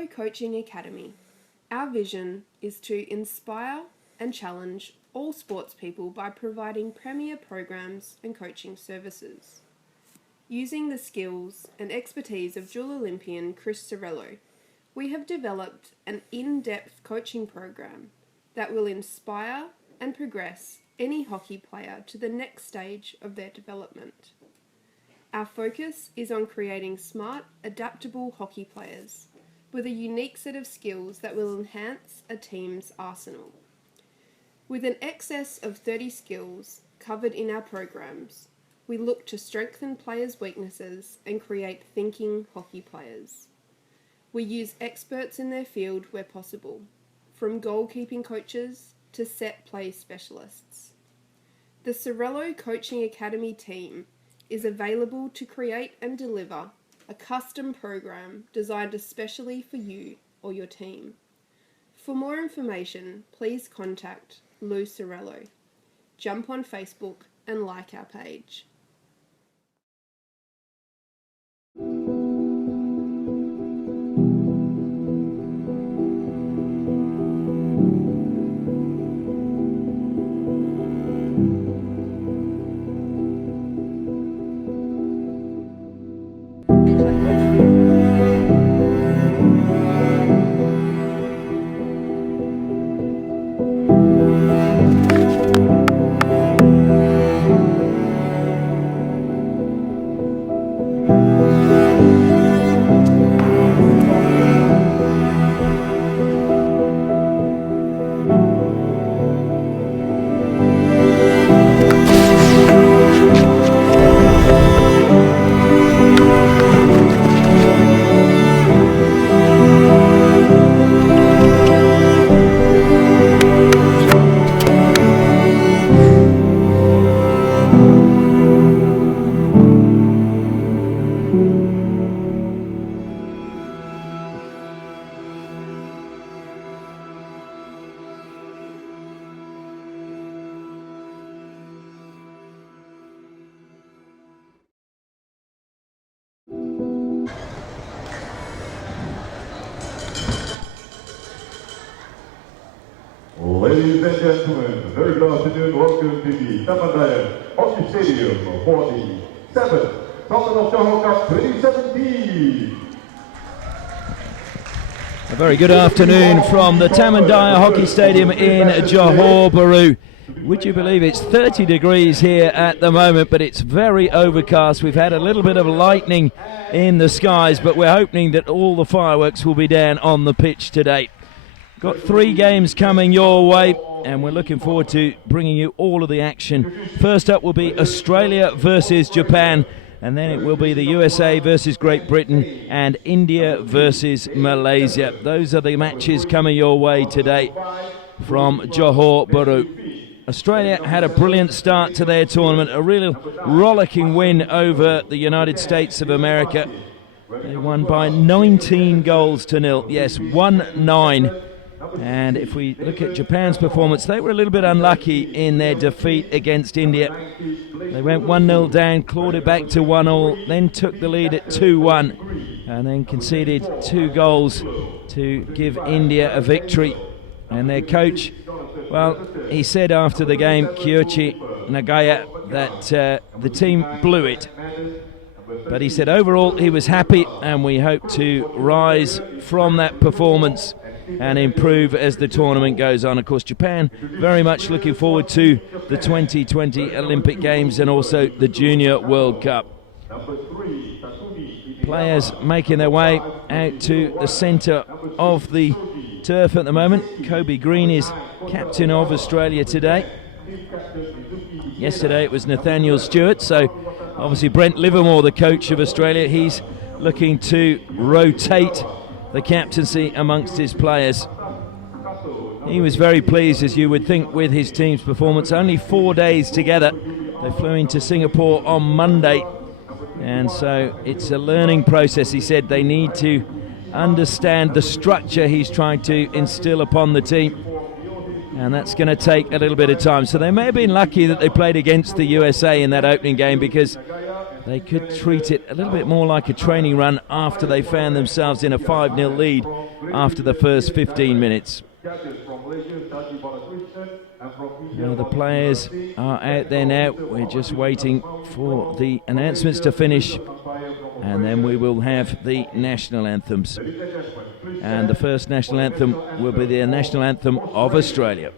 Sorello Coaching Academy. Our vision is to inspire and challenge all sports people by providing premier programs and coaching services. Using the skills and expertise of dual Olympian Chris Sorello, we have developed an in-depth coaching program that will inspire and progress any hockey player to the next stage of their development. Our focus is on creating smart, adaptable hockey players with a unique set of skills that will enhance a team's arsenal. With an excess of 30 skills covered in our programs, we look to strengthen players' weaknesses and create thinking hockey players. We use experts in their field where possible, from goalkeeping coaches to set play specialists. The Sorello Coaching Academy team is available to create and deliver a custom program designed especially for you or your team. For more information, please contact Lou Sorello. Jump on Facebook and like our page. Ladies and gentlemen, very good afternoon. Welcome to the Taman Hockey Stadium for the 7th Sultan of Johor Cup 2017. A very good afternoon from the Tamandaya Hockey Stadium in Johor Bahru. Would you believe it's 30 degrees here at the moment, but it's very overcast. We've had a little bit of lightning in the skies, but we're hoping that all the fireworks will be down on the pitch today. Got 3 games coming your way, and we're looking forward to bringing you all of the action. First up will be Australia versus Japan, and then it will be the USA versus Great Britain and India versus Malaysia. Those are the matches coming your way today from Johor Bahru. Australia had a brilliant start to their tournament, a real rollicking win over the United States of America. They won by 19 goals to nil. Yes, 1-9. And if we look at Japan's performance, they were a little bit unlucky in their defeat against India. They went 1-0 down, clawed it back to 1-1, then took the lead at 2-1, and then conceded 2 goals to give India a victory. And their coach, well, he said after the game, Kyoichi Nagaya, that the team blew it. But he said overall he was happy, and we hope to rise from that performance and improve as the tournament goes on. Of course, Japan very much looking forward to the 2020 Olympic Games and also the Junior World Cup. Players making their way out to the centre of the turf at the moment. Kobe Green is captain of Australia today. Yesterday it was Nathaniel Stewart, so obviously Brent Livermore, the coach of Australia, he's looking to rotate the captaincy amongst his players. He was very pleased, as you would think, with his team's performance. Only 4 days together. They flew into Singapore on Monday, and so it's a learning process. He said they need to understand the structure he's trying to instill upon the team, and that's going to take a little bit of time. So they may have been lucky that they played against the USA in that opening game, because they could treat it a little bit more like a training run after they found themselves in a 5-0 lead after the first 15 minutes. Now the players are out there now. We're just waiting for the announcements to finish, and then we will have the national anthems. And the first national anthem will be the national anthem of Australia.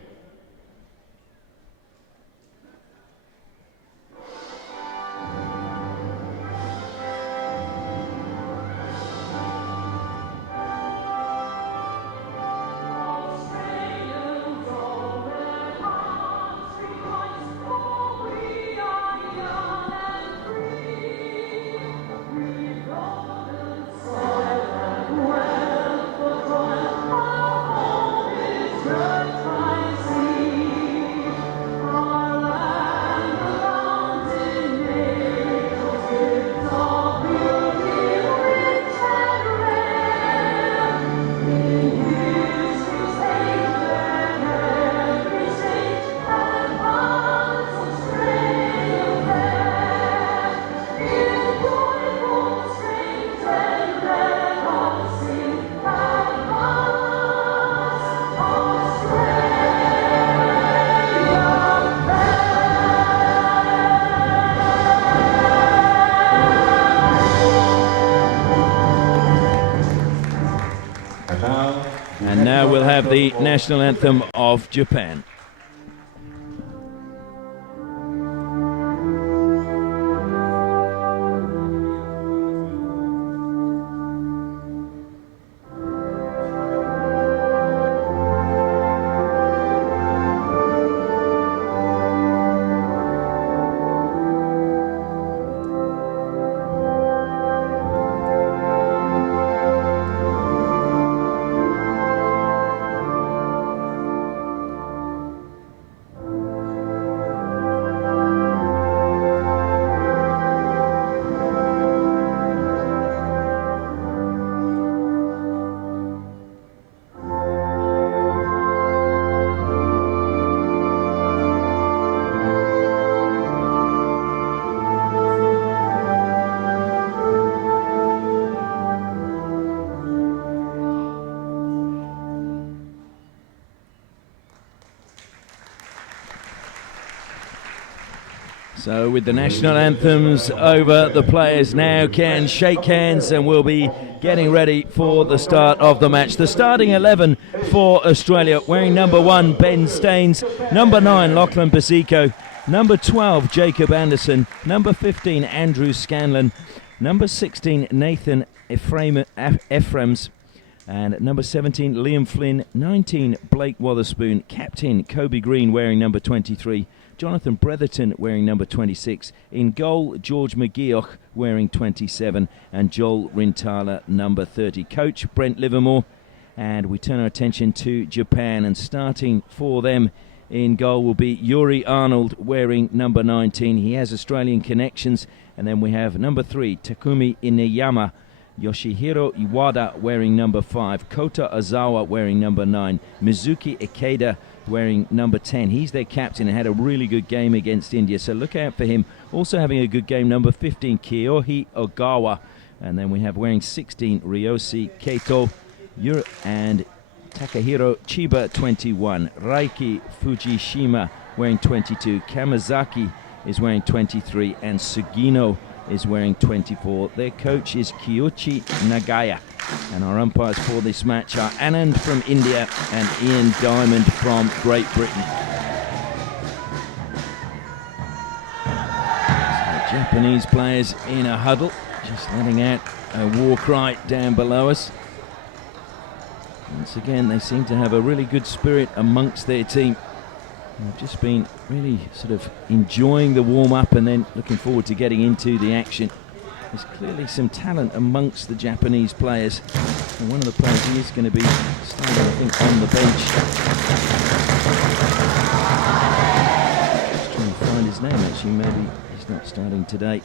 And now we'll have the national anthem of Japan. So with the national anthems over, the players now can shake hands and we'll be getting ready for the start of the match. The starting 11 for Australia, wearing number 1, Ben Staines, number 9, Lachlan Basico, number 12, Jacob Anderson, number 15, Andrew Scanlon, number 16, Nathan Ephrems, and number 17, Liam Flynn, 19, Blake Wotherspoon, captain Kobe Green wearing number 23, Jonathan Bretherton wearing number 26. In goal, George McGeoch wearing 27. And Joel Rintala, number 30. Coach, Brent Livermore. And we turn our attention to Japan. And starting for them in goal will be Yuri Arnold wearing number 19. He has Australian connections. And then we have number 3, Takumi Ineyama. Yoshihiro Iwata wearing number 5. Kota Ozawa wearing number 9. Mizuki Ikeda wearing number 10. He's their captain and had a really good game against India, so look out for him. Also having a good game, number 15, Kyohi Ogawa. And then we have wearing 16, Ryoshi Keito and Takahiro Chiba, 21. Raiki Fujishima wearing 22. Kamazaki is wearing 23. And Sugino is wearing 24. Their coach is Kyoichi Nagaya. And our umpires for this match are Anand from India and Ian Diamond from Great Britain. So Japanese players in a huddle, just letting out a war cry down below us. Once again, they seem to have a really good spirit amongst their team. They've just been really sort of enjoying the warm-up and then looking forward to getting into the action. There's clearly some talent amongst the Japanese players. And one of the players is going to be starting, I think, on the bench. Just trying to find his name, actually. Maybe he's not starting today.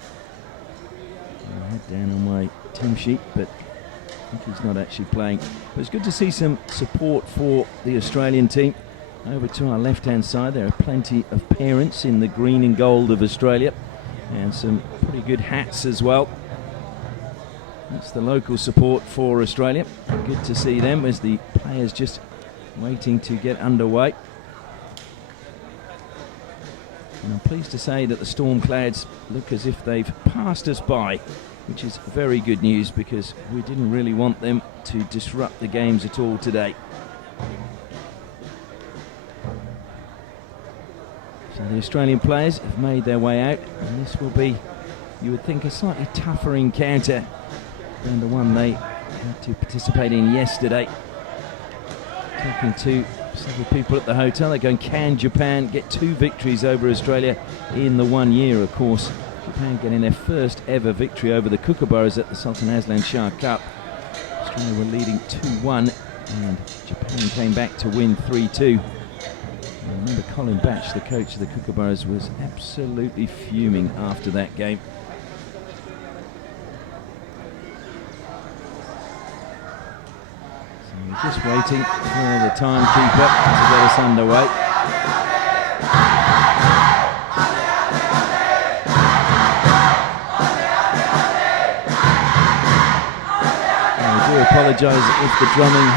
I had down on my team sheet, but I think he's not actually playing. But it's good to see some support for the Australian team. Over to our left-hand side, there are plenty of parents in the green and gold of Australia. And some pretty good hats as well. That's the local support for Australia. Good to see them as the players just waiting to get underway. And I'm pleased to say that the Storm Clouds look as if they've passed us by, which is very good news because we didn't really want them to disrupt the games at all today. So the Australian players have made their way out, and this will be, you would think, a slightly tougher encounter than the one they had to participate in yesterday. Talking to several people at the hotel, they're going, can Japan get 2 victories over Australia in the 1 year? Of course, Japan getting their first ever victory over the Kookaburras at the Sultan Aslan Shah Cup. Australia were leading 2-1 and Japan came back to win 3-2. I remember Colin Batch, the coach of the Kookaburras, was absolutely fuming after that game. So we're just waiting for the timekeeper to get us underway. I do apologise if the drumming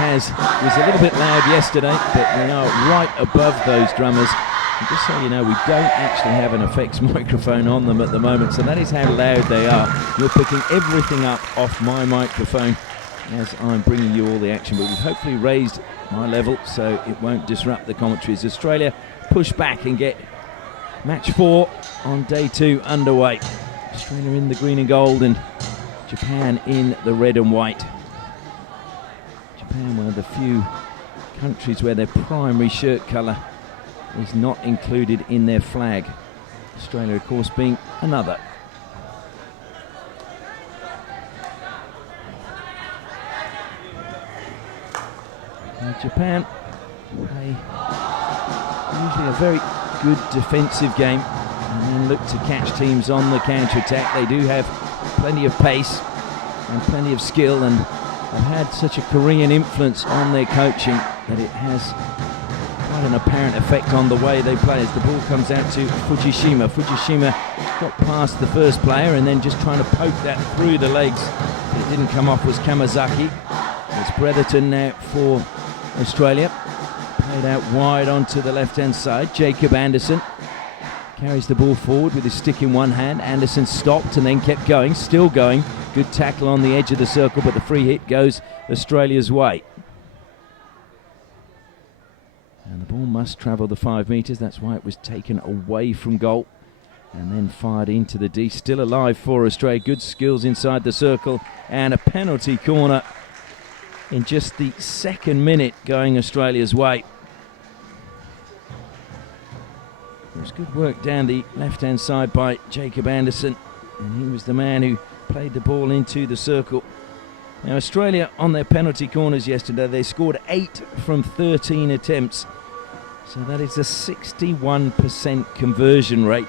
was a little bit loud yesterday, but we are right above those drummers. And just so you know, we don't actually have an effects microphone on them at the moment, so that is how loud they are. You're picking everything up off my microphone as I'm bringing you all the action, but we've hopefully raised my level so it won't disrupt the commentaries. Australia push back and get match 4 on day 2 underway. Australia in the green and gold and Japan in the red and white. Japan, one of the few countries where their primary shirt colour is not included in their flag. Australia, of course, being another. Now, Japan play usually a very good defensive game and then look to catch teams on the counter-attack. They do have plenty of pace and plenty of skill, and they've had such a Korean influence on their coaching that it has quite an apparent effect on the way they play. As the ball comes out to Fujishima. Fujishima got past the first player and then just trying to poke that through the legs. It didn't come off was Kamazaki. It's Bretherton now for Australia. Played out wide onto the left-hand side. Jacob Anderson carries the ball forward with his stick in one hand. Anderson stopped and then kept going, still going. Good tackle on the edge of the circle, but the free hit goes Australia's way. And the ball must travel the 5 metres. That's why it was taken away from goal and then fired into the D. Still alive for Australia. Good skills inside the circle and a penalty corner in just the 2nd minute going Australia's way. It was good work down the left-hand side by Jacob Anderson, and he was the man who played the ball into the circle. Now, Australia on their penalty corners yesterday, they scored 8 from 13 attempts. So that is a 61% conversion rate.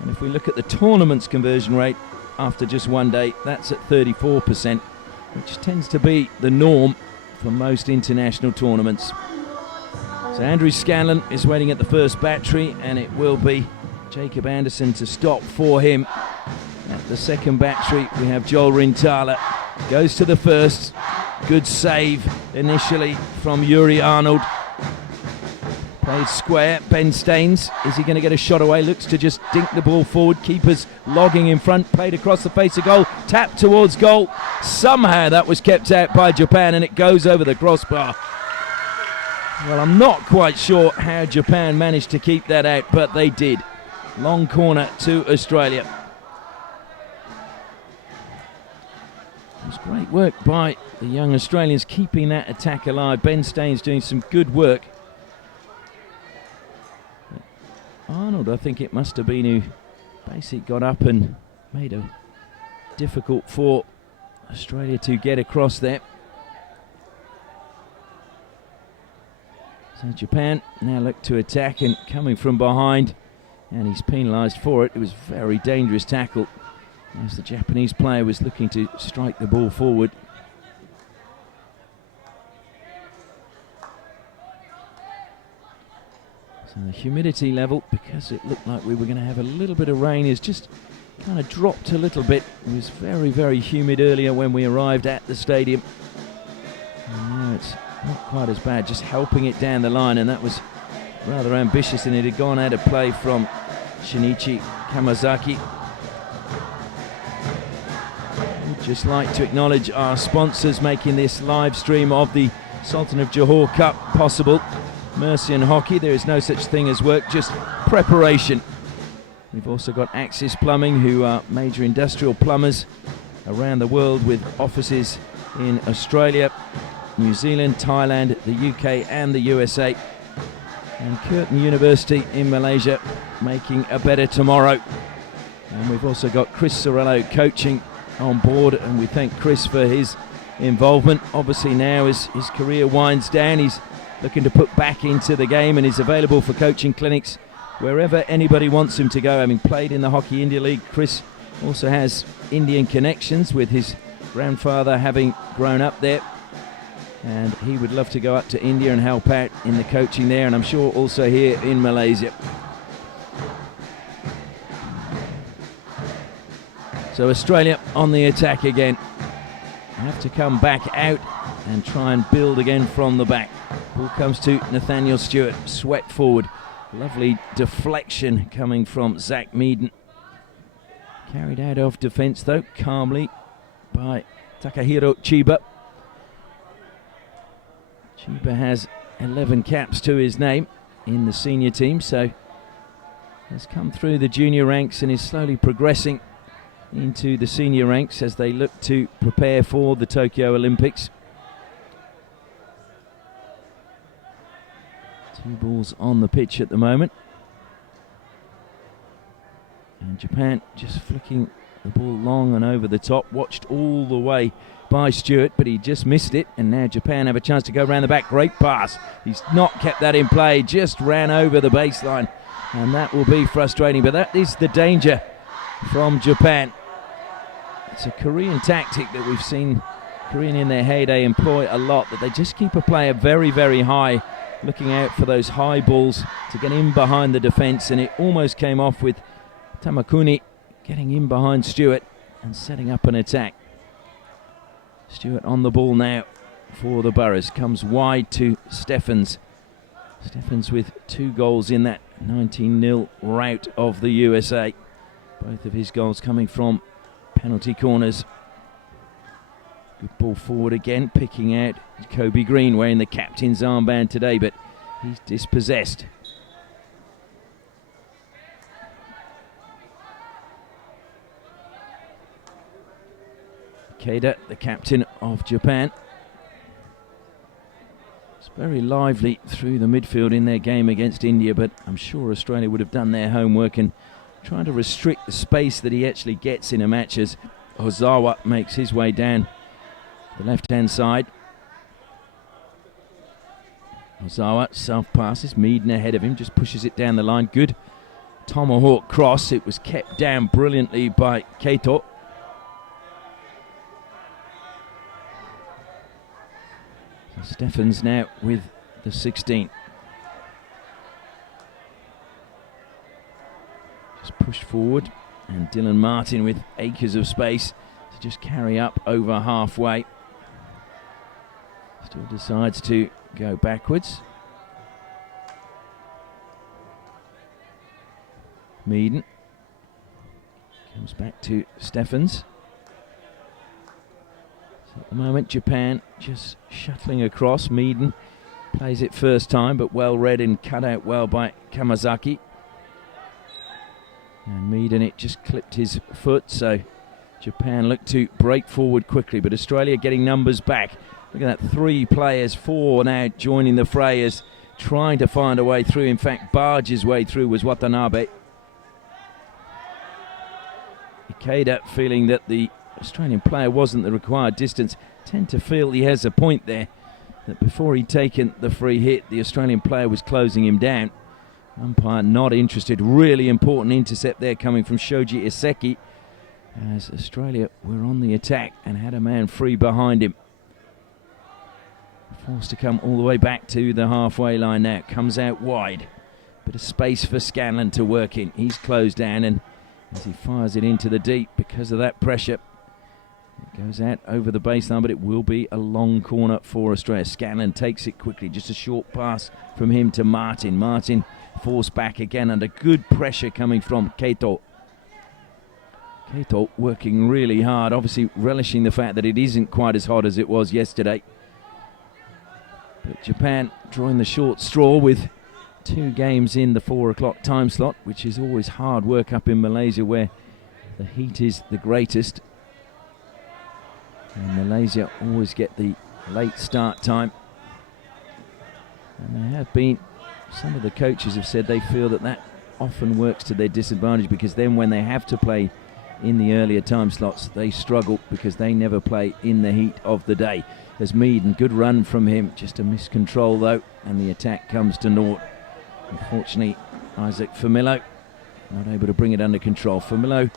And if we look at the tournament's conversion rate after just 1 day, that's at 34%, which tends to be the norm for most international tournaments. So Andrew Scanlon is waiting at the first battery, and it will be Jacob Anderson to stop for him. At the second battery, we have Joel Rintala. Goes to the first. Good save initially from Yuri Arnold. Played square. Ben Staines, is he going to get a shot away? Looks to just dink the ball forward. Keepers logging in front. Played across the face of goal. Tapped towards goal. Somehow that was kept out by Japan, and it goes over the crossbar. Well, I'm not quite sure how Japan managed to keep that out, but they did. Long corner to Australia. It was great work by the young Australians keeping that attack alive. Ben Staines doing some good work. Arnold, I think it must have been, who basically got up and made it difficult for Australia to get across there. So Japan now look to attack and coming from behind, and he's penalised for it. It was a very dangerous tackle as the Japanese player was looking to strike the ball forward. So the humidity level, because it looked like we were going to have a little bit of rain, is just kind of dropped a little bit. It was very, very humid earlier when we arrived at the stadium. And now it's not quite as bad, just helping it down the line, and that was rather ambitious, and it had gone out of play from Shinichi Kamazaki. We'd just like to acknowledge our sponsors making this live stream of the Sultan of Johor Cup possible. Mercian Hockey, there is no such thing as work, just preparation. We've also got Axis Plumbing, who are major industrial plumbers around the world with offices in Australia, New Zealand, Thailand, the UK and the USA. And Curtin University in Malaysia making a better tomorrow. And we've also got Chris Sorello coaching on board, and we thank Chris for his involvement. Obviously now as his career winds down, he's looking to put back into the game and is available for coaching clinics wherever anybody wants him to go. Having played in the Hockey India League, Chris also has Indian connections with his grandfather having grown up there, and he would love to go up to India and help out in the coaching there, and I'm sure also here in Malaysia. So Australia on the attack again. Have to come back out and try and build again from the back. Ball comes to Nathaniel Stewart, swept forward. Lovely deflection coming from Zach Meaden. Carried out of defence though, calmly by Takahiro Chiba. Chiba has 11 caps to his name in the senior team, so has come through the junior ranks and is slowly progressing into the senior ranks as they look to prepare for the Tokyo Olympics. 2 balls on the pitch at the moment. And Japan just flicking the ball long and over the top. Watched all the way by Stewart, but he just missed it. And now Japan have a chance to go around the back. Great pass. He's not kept that in play. Just ran over the baseline. And that will be frustrating. But that is the danger from Japan. It's a Korean tactic that we've seen Korean in their heyday employ a lot, that they just keep a player very, very high, looking out for those high balls to get in behind the defence, and it almost came off with Tamakuni getting in behind Stewart and setting up an attack. Stewart on the ball now for the Boroughs, comes wide to Steffens. Steffens with 2 goals in that 19-0 rout of the USA. Both of his goals coming from penalty corners. Good ball forward again, picking out Kobe Green, wearing the captain's armband today, but he's dispossessed. Ikeda, the captain of Japan. It's very lively through the midfield in their game against India, but I'm sure Australia would have done their homework and trying to restrict the space that he actually gets in a match as Ozawa makes his way down the left-hand side. Ozawa self-passes, Meaden ahead of him, just pushes it down the line. Good tomahawk cross. It was kept down brilliantly by Keito. So Steffens now with the 16. Just push forward, and Dylan Martin with acres of space to just carry up over halfway. Still decides to go backwards. Meaden comes back to Steffens. So at the moment Japan just shuttling across. Meaden plays it first time, but well read and cut out well by Kamazaki. And Meaden, it just clipped his foot, so Japan look to break forward quickly, but Australia getting numbers back. Look at that, 3 players, 4 now joining the fray as trying to find a way through. In fact, barge his way through was Watanabe. Ikeda, feeling that the Australian player wasn't the required distance, tend to feel he has a point there, that before he'd taken the free hit, the Australian player was closing him down. Umpire not interested. Really important intercept there coming from Shoji Iseki, as Australia were on the attack and had a man free behind him. Forced to come all the way back to the halfway line now. Comes out wide. Bit of space for Scanlon to work in. He's closed down, and as he fires it into the deep because of that pressure. It goes out over the baseline, but it will be a long corner for Australia. Scanlon takes it quickly, just a short pass from him to Martin. Martin forced back again under good pressure coming from Keito. Keito working really hard, obviously relishing the fact that it isn't quite as hot as it was yesterday. But Japan drawing the short straw with 2 games in the 4 o'clock time slot, which is always hard work up in Malaysia where the heat is the greatest. And Malaysia always get the late start time. And there have been, some of the coaches have said they feel that that often works to their disadvantage, because then when they have to play in the earlier time slots, they struggle because they never play in the heat of the day. There's Meaden, good run from him, just a miscontrol though, and the attack comes to naught. Unfortunately, Isaac Famillo not able to bring it under control. Famillo,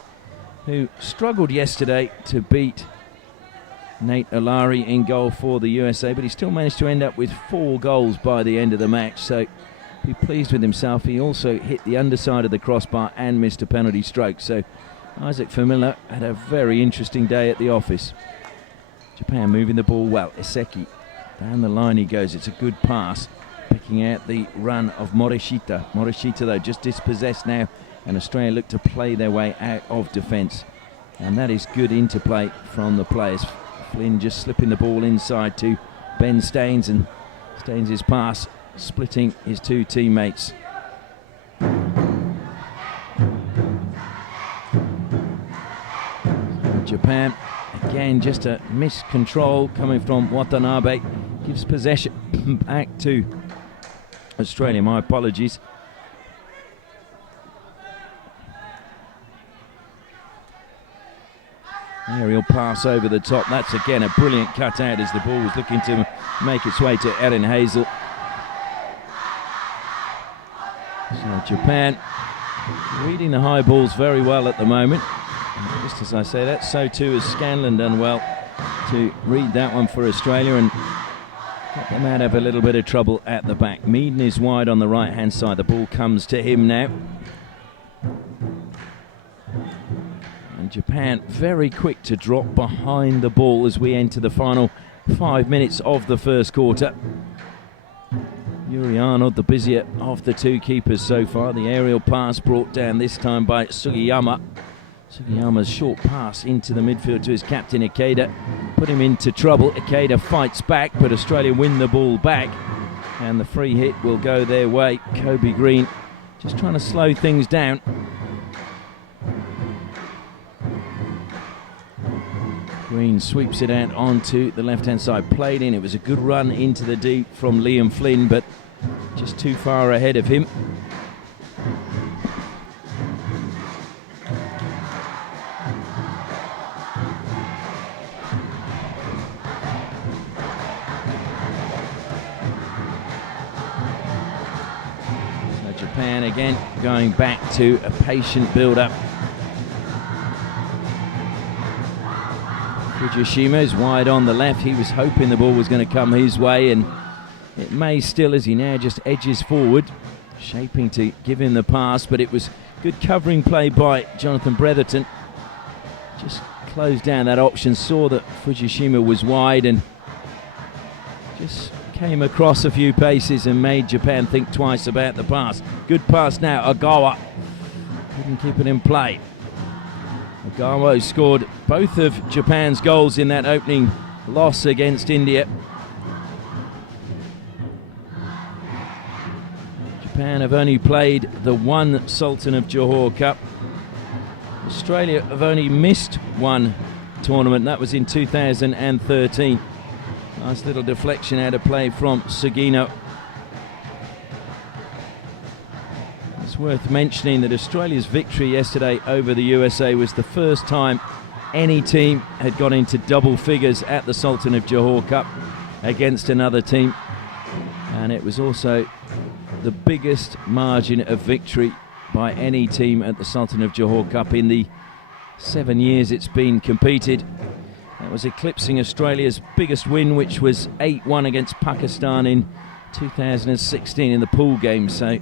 who struggled yesterday to beat Nate Olari in goal for the USA, but he still managed to end up with 4 goals by the end of the match, so be pleased with himself. He also hit the underside of the crossbar and missed a penalty stroke, so Isaac Famillo had a very interesting day at the office. Japan moving the ball well. Iseki, down the line he goes. It's a good pass, picking out the run of Morishita. Morishita though just dispossessed now, and Australia look to play their way out of defence, and that is good interplay from the players. Flynn just slipping the ball inside to Ben Staines, and Staines' pass splitting his 2 teammates. Japan, again, just a miscontrol coming from Watanabe. Gives possession back to Australia. My apologies. Aerial pass over the top. That's again a brilliant cut out as the ball was looking to make its way to Erin Hazel. So Japan reading the high balls very well at the moment. And just as I say that, so too has Scanlon done well to read that one for Australia and get them out of a little bit of trouble at the back. Meaden is wide on the right hand side. The ball comes to him now. And Japan very quick to drop behind the ball as we enter the final 5 minutes of the first quarter. Yuri Arnold, the busier of the 2 keepers so far. The aerial pass brought down this time by Sugiyama. Sugiyama's short pass into the midfield to his captain Ikeda put him into trouble. Ikeda fights back, but Australia win the ball back, and the free hit will go their way. Kobe Green just trying to slow things down. Green sweeps it out onto the left-hand side, played in. It was a good run into the deep from Liam Flynn, but just too far ahead of him. So Japan again going back to a patient build-up. Fujishima is wide on the left. He was hoping the ball was going to come his way, and it may still, as he now just edges forward, shaping to give him the pass, but it was good covering play by Jonathan Bretherton. Just closed down that option, saw that Fujishima was wide, and just came across a few paces and made Japan think twice about the pass. Good pass now, Ogawa couldn't keep it in play. Ogawa scored both of Japan's goals in that opening loss against India. Japan have only played the 1 Sultan of Johor Cup. Australia have only missed 1 tournament, that was in 2013. Nice little deflection out of play from Sugino. It's worth mentioning that Australia's victory yesterday over the USA was the first time any team had got into double figures at the Sultan of Johor Cup against another team, and it was also the biggest margin of victory by any team at the Sultan of Johor Cup in the 7 years it's been competed. That was eclipsing Australia's biggest win, which was 8-1 against Pakistan in 2016 in the pool game. So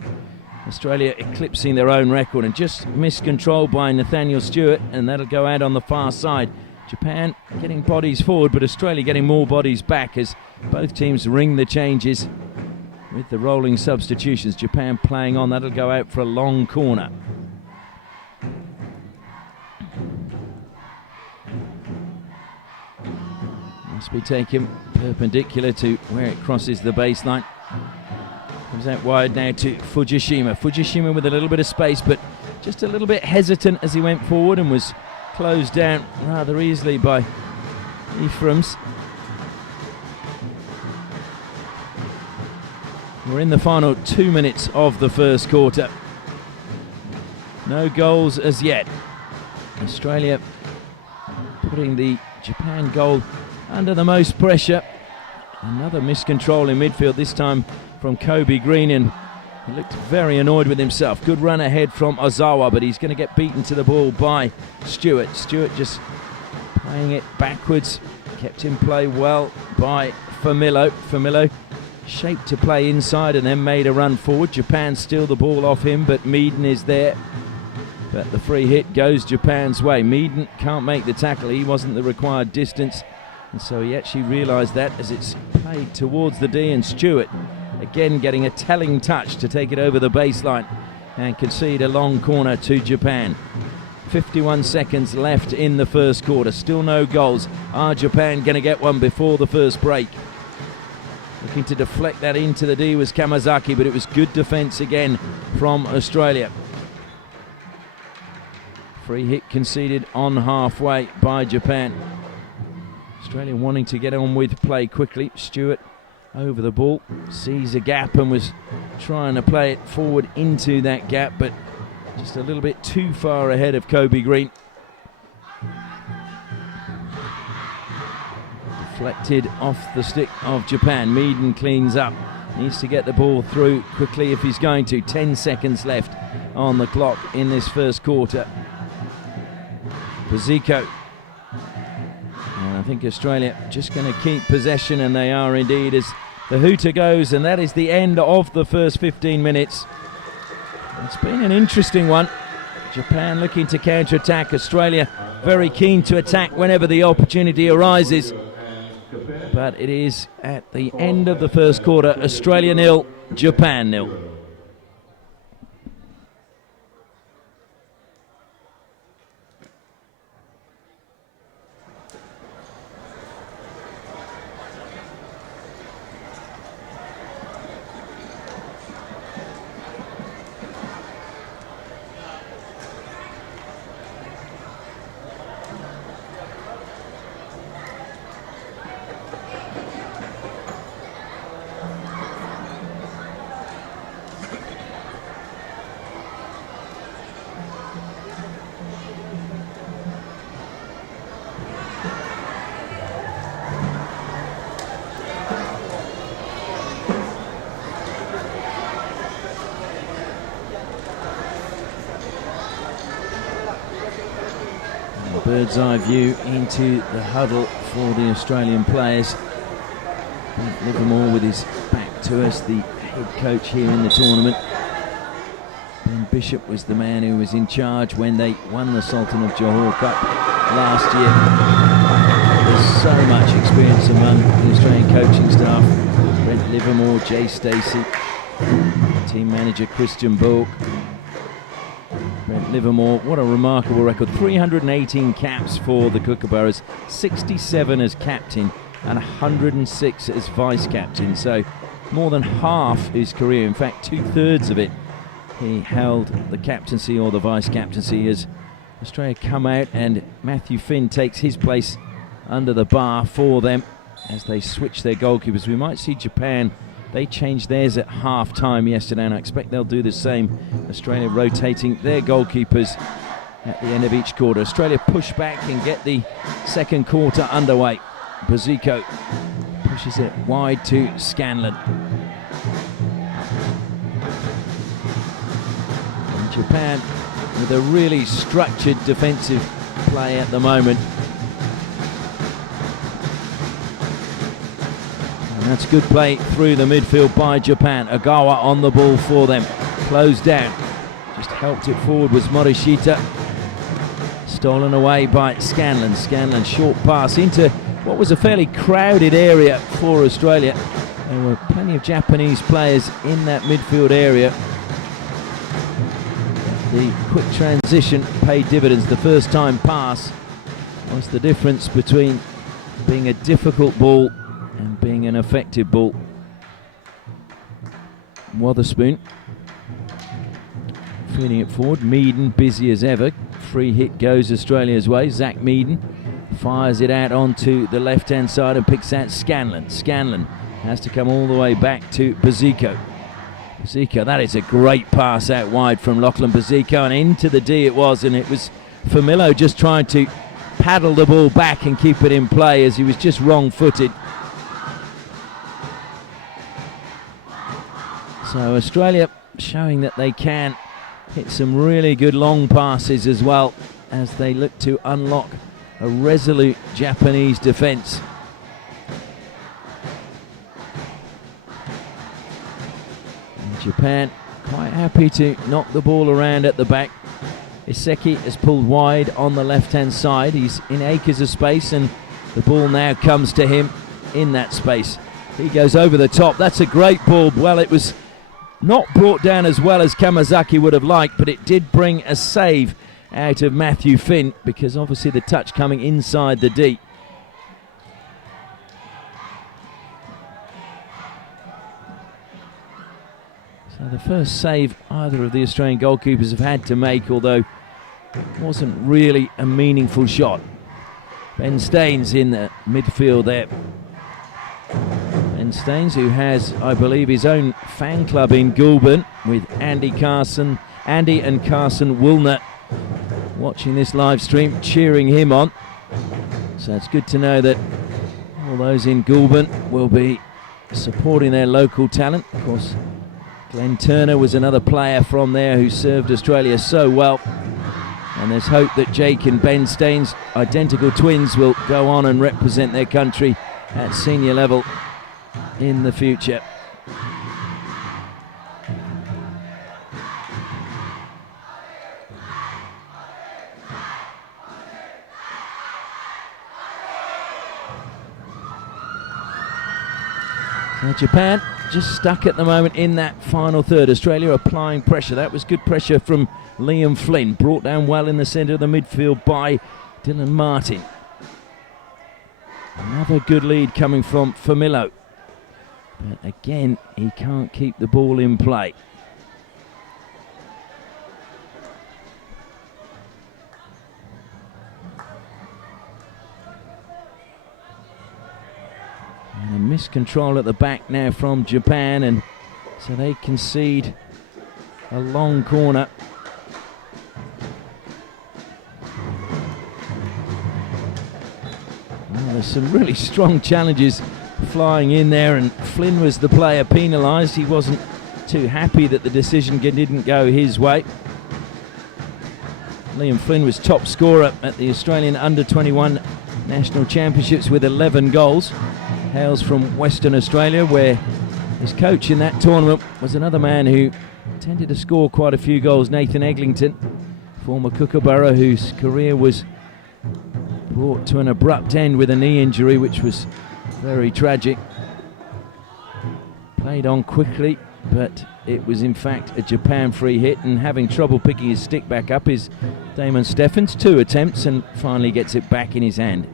Australia eclipsing their own record, and just miscontrolled by Nathaniel Stewart, and that'll go out on the far side. Japan getting bodies forward, but Australia getting more bodies back as both teams ring the changes with the rolling substitutions. Japan playing on, that'll go out for a long corner. Must be taken perpendicular to where it crosses the baseline. Comes out wide now to Fujishima. Fujishima with a little bit of space, but just a little bit hesitant as he went forward and was closed down rather easily by Ephraim's. We're in the final 2 minutes of the first quarter. No goals as yet. Australia putting the Japan goal under the most pressure. Another miscontrol in midfield, this time from Kobe Green, and he looked very annoyed with himself. Good run ahead from Ozawa, but he's going to get beaten to the ball by Stewart. Stewart just playing it backwards, kept in play well by Famillo. Famillo shaped to play inside and then made a run forward. Japan steal the ball off him, but Meaden is there. But the free hit goes Japan's way. Meaden can't make the tackle. He wasn't the required distance, and so he actually realised that as it's played towards the D, and Stewart again getting a telling touch to take it over the baseline and concede a long corner to Japan. 51 seconds left in the first quarter. Still no goals. Are Japan going to get one before the first break? Looking to deflect that into the D was Kamazaki, but it was good defence again from Australia. Free hit conceded on halfway by Japan. Australia wanting to get on with play quickly. Stewart over the ball, sees a gap and was trying to play it forward into that gap, but just a little bit too far ahead of Kobe Green. Deflected off the stick of Japan. Meaden cleans up. Needs to get the ball through quickly if he's going to. 10 seconds left on the clock in this first quarter. Paziko. And I think Australia just going to keep possession, and they are indeed, as the hooter goes, and that is the end of the first 15 minutes. It's been an interesting one. Japan looking to counter-attack. Australia very keen to attack whenever the opportunity arises. But it is at the end of the first quarter, Australia 0, Japan 0. Bird's eye view into the huddle for the Australian players. Livermore with his back to us, the head coach here in the tournament. Ben Bishop was the man who was in charge when they won the Sultan of Johor Cup last year. There's so much experience among the Australian coaching staff. Brent Livermore, Jay Stacey, team manager Christian Bulk. Brent Livermore, what a remarkable record. 318 caps for the Kookaburras, 67 as captain and 106 as vice-captain. So more than half his career, in fact 2/3 of it, he held the captaincy or the vice-captaincy as Australia come out, and Matthew Finn takes his place under the bar for them as they switch their goalkeepers. We might see Japan. They changed theirs at half-time yesterday, and I expect they'll do the same. Australia rotating their goalkeepers at the end of each quarter. Australia push back and get the second quarter underway. Paziko pushes it wide to Scanlon. And Japan with a really structured defensive play at the moment. And that's good play through the midfield by Japan. Ogawa on the ball for them. closed down. Just helped it forward was Morishita. Stolen away by Scanlon. Scanlon, short pass into what was a fairly crowded area for Australia. There were plenty of Japanese players in that midfield area. The quick transition paid dividends. The first time pass was the difference between being a difficult ball and being an effective ball. Wotherspoon feeding it forward. Meaden busy as ever. Free hit goes Australia's way. Zach Meaden fires it out onto the left hand side and picks out Scanlon. Scanlon has to come all the way back to Baziko. Baziko, that is a great pass out wide from Lachlan Baziko, and into the D it was, and it was Famillo just trying to paddle the ball back and keep it in play as he was just wrong-footed. So Australia showing that they can hit some really good long passes as well as they look to unlock a resolute Japanese defence. And Japan quite happy to knock the ball around at the back. Iseki has pulled wide on the left-hand side. He's in acres of space, and the ball now comes to him in that space. He goes over the top. That's a great ball. Well, it was not brought down as well as Kamazaki would have liked, but it did bring a save out of Matthew Finn, because obviously the touch coming inside the D. So the first save either of the Australian goalkeepers have had to make, although it wasn't really a meaningful shot. Ben Staines in the midfield there. Ben Staines, who has, I believe, his own fan club in Goulburn, with Andy and Carson Woolner watching this live stream, cheering him on. So it's good to know that all those in Goulburn will be supporting their local talent. Of course, Glenn Turner was another player from there who served Australia so well. And there's hope that Jake and Ben Staines, identical twins, will go on and represent their country at senior level in the future. So Japan just stuck at the moment in that final third. Australia applying pressure. That was good pressure from Liam Flynn, brought down well in the centre of the midfield by Dylan Martin. Another good lead coming from Famillo. But again, he can't keep the ball in play. And a miscontrol at the back now from Japan, and so they concede a long corner. Well, there's some really strong challenges flying in there, and Flynn was the player penalised. He wasn't too happy that the decision didn't go his way. Liam Flynn was top scorer at the Australian Under-21 National Championships with 11 goals. Hails from Western Australia, where his coach in that tournament was another man who tended to score quite a few goals, Nathan Eglinton, former Kookaburra, whose career was brought to an abrupt end with a knee injury, which was very tragic. Played on quickly, but it was in fact a Japan free hit, and having trouble picking his stick back up is Damon Steffens. 2 attempts and finally gets it back in his hand.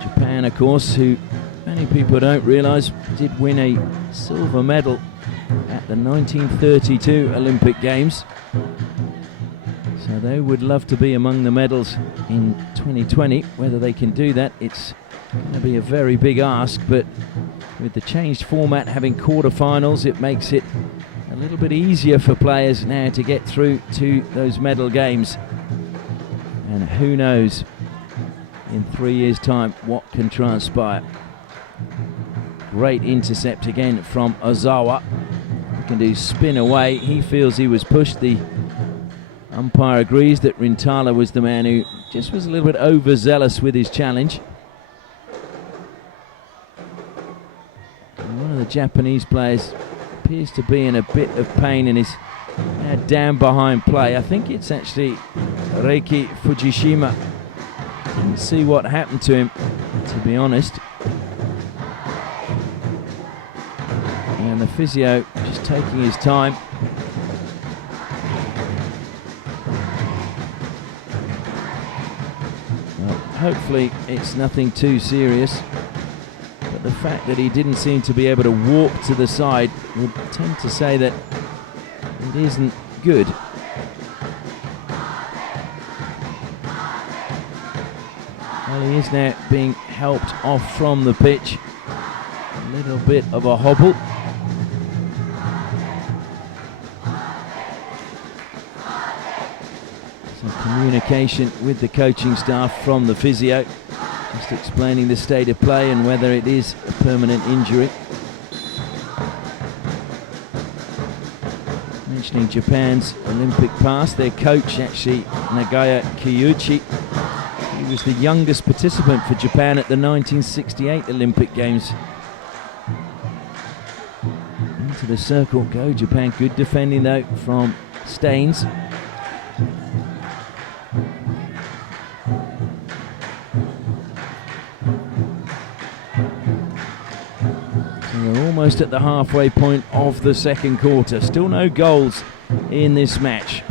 Japan, of course, who many people don't realise did win a silver medal at the 1932 Olympic Games. So they would love to be among the medals in 2020. Whether they can do that, it's going to be a very big ask, but with the changed format having quarterfinals, it makes it a little bit easier for players now to get through to those medal games. And who knows in 3 years' time what can transpire. Great intercept again from Ozawa. He can do spin away. He feels he was pushed. The Umpire agrees that Rintala was the man who just was a little bit overzealous with his challenge. And one of the Japanese players appears to be in a bit of pain in his down behind play. I think it's actually Reiki Fujishima. Didn't see what happened to him, to be honest. And the physio just taking his time. Well, hopefully it's nothing too serious, but the fact that he didn't seem to be able to walk to the side would tend to say that it isn't good. Well, he is now being helped off from the pitch. A little bit of a hobble. Some communication with the coaching staff from the physio, just explaining the state of play and whether it is a permanent injury. Mentioning Japan's Olympic past, their coach actually, Nagaya Kiyuchi, he was the youngest participant for Japan at the 1968 Olympic Games. Into the circle go Japan. Good defending though from Staines. So we're almost at the halfway point of the second quarter. Still no goals in this match.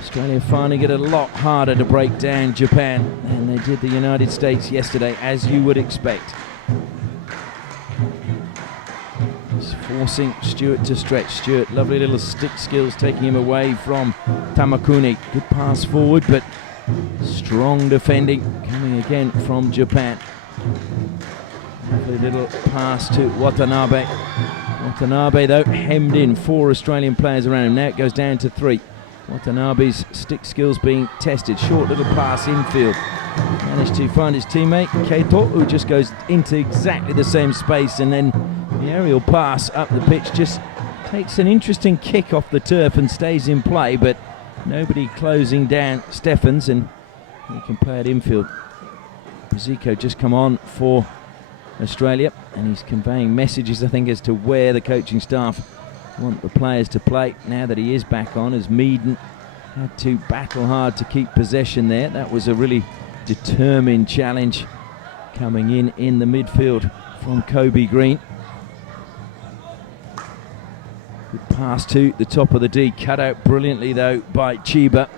Australia finding it a lot harder to break down Japan than they did the United States yesterday, as you would expect. Just forcing Stewart to stretch. Stewart, lovely little stick skills, taking him away from Tamakuni. Good pass forward, but strong defending coming again from Japan. Lovely little pass to Watanabe. Watanabe, though, hemmed in. 4 Australian players around him. Now it goes down to 3. Watanabe's stick skills being tested. Short little pass infield. Managed to find his teammate, Keito, who just goes into exactly the same space, and then the aerial pass up the pitch just takes an interesting kick off the turf and stays in play, but nobody closing down Steffens, and he can play it infield. Brizzico just come on for Australia, and he's conveying messages, I think, as to where the coaching staff want the players to play now that he is back on, as Meaden had to battle hard to keep possession there. That was a really determined challenge coming in the midfield from Kobe Green. Good pass to the top of the D, cut out brilliantly though by Chiba,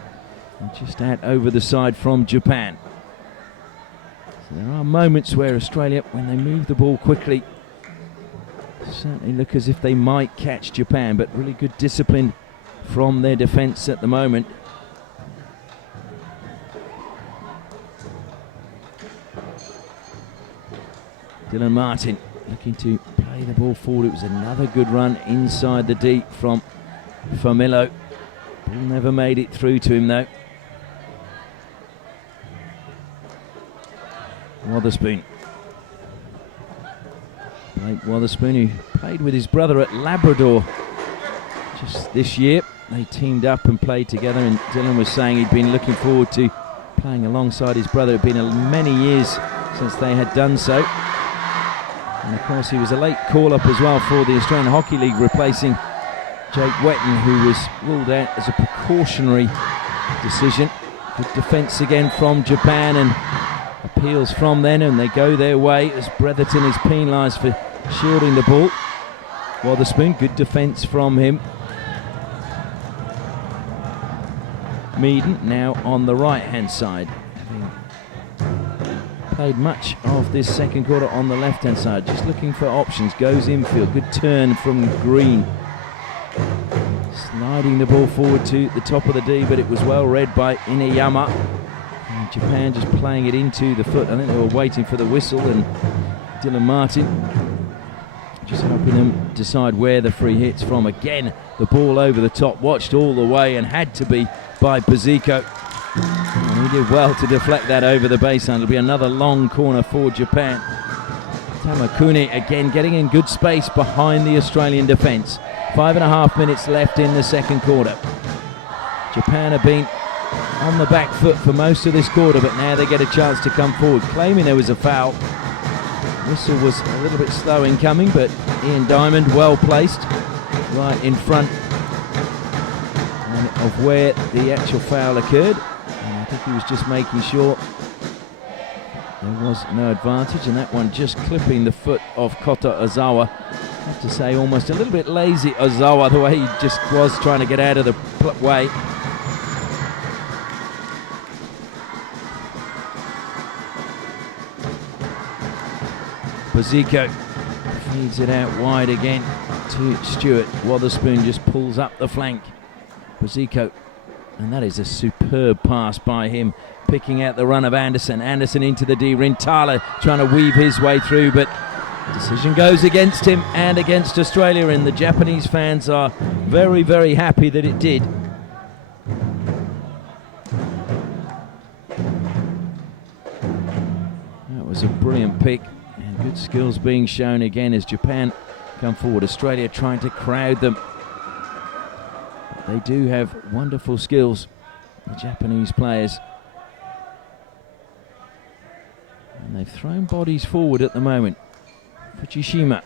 and just out over the side from Japan. So there are moments where Australia, when they move the ball quickly, certainly look as if they might catch Japan, but really good discipline from their defence at the moment. Dylan Martin looking to play the ball forward. It was another good run inside the D from Famillo. Ball never made it through to him though. Wotherspoon. Blake Wotherspoon, who played with his brother at Labrador just this year. They teamed up and played together, and Dylan was saying he'd been looking forward to playing alongside his brother. It had been many years since they had done so. And of course he was a late call-up as well for the Australian Hockey League, replacing Jake Wetton, who was ruled out as a precautionary decision. Good defence again from Japan, and appeals from then, and they go their way as Bretherton is penalised for shielding the ball. Wotherspoon, good defence from him. Meaden now on the right-hand side, having played much of this second quarter on the left-hand side, just looking for options. Goes infield, good turn from Green, sliding the ball forward to the top of the D, but it was well read by Ineyama. And Japan just playing it into the foot. I think they were waiting for the whistle, and Dylan Martin just helping them decide where the free hit's from. Again, the ball over the top, watched all the way, and had to be by Brizzico. And he did well to deflect that over the baseline. It'll be another long corner for Japan. Tamakuni again getting in good space behind the Australian defence. 5.5 minutes left in the second quarter. Japan have been on the back foot for most of this quarter, but now they get a chance to come forward, claiming there was a foul. Whistle was a little bit slow in coming, but Ian Diamond well placed right in front of where the actual foul occurred. And I think he was just making sure there was no advantage, and that one just clipping the foot of Kota Ozawa. I have to say, almost a little bit lazy Ozawa, the way he just was trying to get out of the way. Boziko feeds it out wide again to Stewart. Wotherspoon just pulls up the flank. Boziko, and that is a superb pass by him, picking out the run of Anderson. Anderson into the D. Rintala trying to weave his way through, but decision goes against him and against Australia, and the Japanese fans are very, very happy that it did. That was a brilliant pick. Good skills being shown again as Japan come forward. Australia trying to crowd them. But they do have wonderful skills, the Japanese players. And they've thrown bodies forward at the moment. Fujishima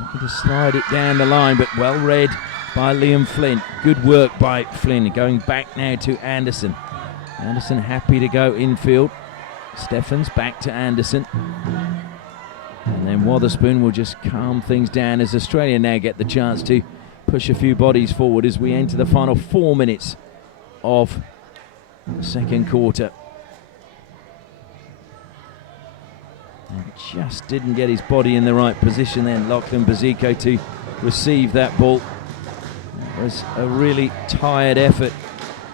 looking to slide it down the line, but well read by Liam Flynn. Good work by Flynn. Going back now to Anderson. Anderson happy to go infield. Steffens back to Anderson. And then Wotherspoon will just calm things down as Australia now get the chance to push a few bodies forward as we enter the final 4 minutes of the second quarter. And just didn't get his body in the right position then, Lachlan Boziko, to receive that ball. It was a really tired effort.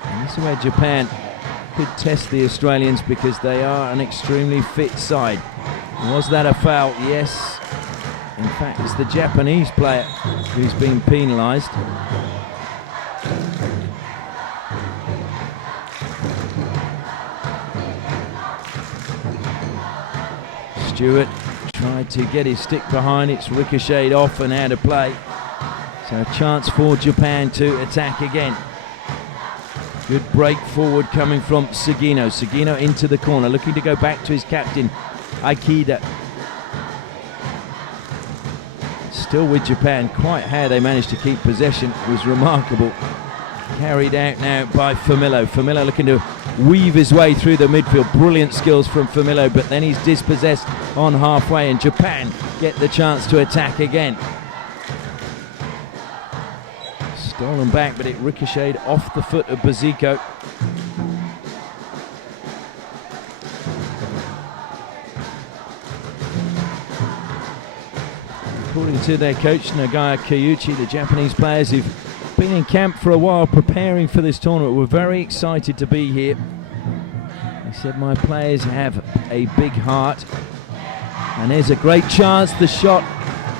And this is where Japan could test the Australians, because they are an extremely fit side. Was that a foul? Yes. In fact, it's the Japanese player who's been penalised. Stewart tried to get his stick behind, it's ricocheted off and out of play. So a chance for Japan to attack again. Good break forward coming from Sugino. Sugino into the corner, looking to go back to his captain, Aikida. Still with Japan. Quite how they managed to keep possession was remarkable. Carried out now by Famillo. Famillo looking to weave his way through the midfield. Brilliant skills from Famillo, but then he's dispossessed on halfway, and Japan get the chance to attack again. Stolen back, but it ricocheted off the foot of Boziko. According to their coach, Nagaya Kiyuchi, the Japanese players who've been in camp for a while preparing for this tournament were very excited to be here. They said, my players have a big heart. And there's a great chance. The shot,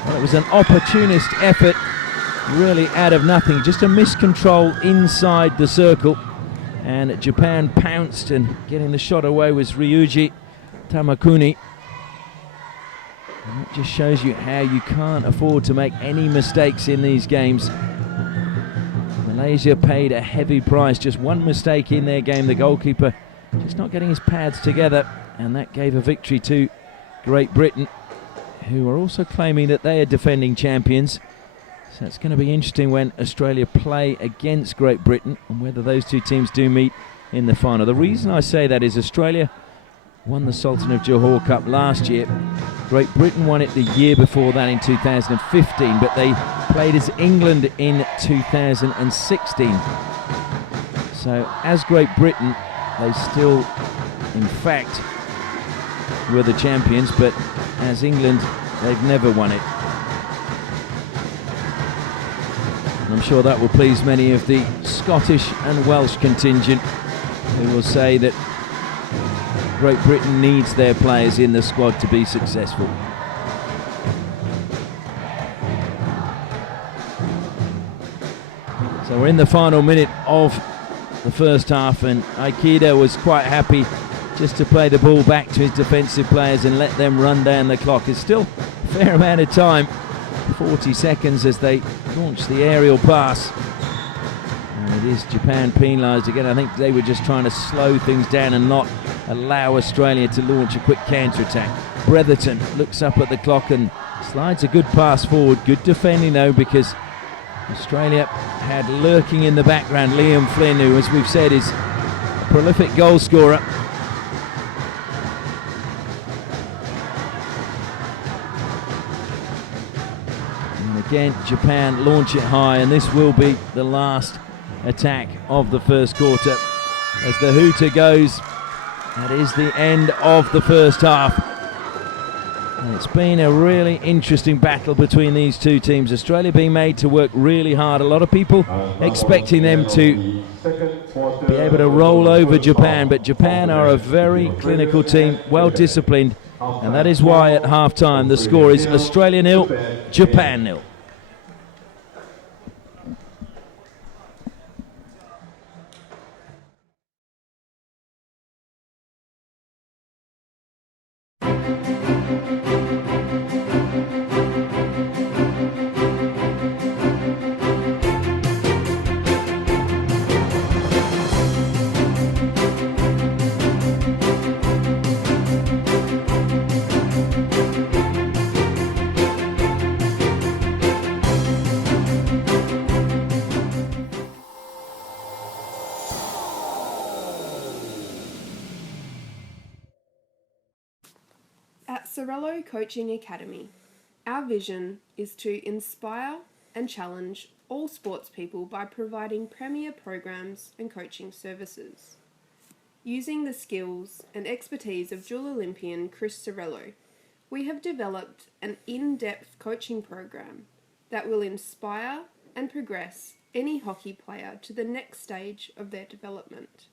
well, it was an opportunist effort, really out of nothing. Just a miscontrol inside the circle. And Japan pounced, and getting the shot away was Ryuji Tamakuni. And that just shows you how you can't afford to make any mistakes in these games. Malaysia paid a heavy price. Just one mistake in their game. The goalkeeper just not getting his pads together. And that gave a victory to Great Britain, who are also claiming that they are defending champions. So it's going to be interesting when Australia play against Great Britain and whether those two teams do meet in the final. The reason I say that is Australia won the Sultan of Johor Cup last year. Great Britain won it the year before that in 2015, but they played as England in 2016. So as Great Britain, they still, in fact, were the champions, but as England, they've never won it. And I'm sure that will please many of the Scottish and Welsh contingent, who will say that Great Britain needs their players in the squad to be successful. So we're in the final minute of the first half, and Aikida was quite happy just to play the ball back to his defensive players and let them run down the clock. It's still a fair amount of time, 40 seconds as they launch the aerial pass. And it is Japan penalised again. I think they were just trying to slow things down and not allow Australia to launch a quick counter-attack. Bretherton looks up at the clock and slides a good pass forward. Good defending though, because Australia had lurking in the background Liam Flynn, who, as we've said, is a prolific goal scorer. And again, Japan launch it high, and this will be the last attack of the first quarter. As the hooter goes, that is the end of the first half. And it's been a really interesting battle between these two teams. Australia being made to work really hard. A lot of people expecting them to be able to roll over Japan, but Japan are a very clinical team, well disciplined, and that is why at half-time the score is Australia 0, Japan 0. At Sorello Coaching Academy, our vision is to inspire and challenge all sports people by providing premier programs and coaching services. Using the skills and expertise of dual Olympian Chris Sorello, we have developed an in-depth coaching program that will inspire and progress any hockey player to the next stage of their development.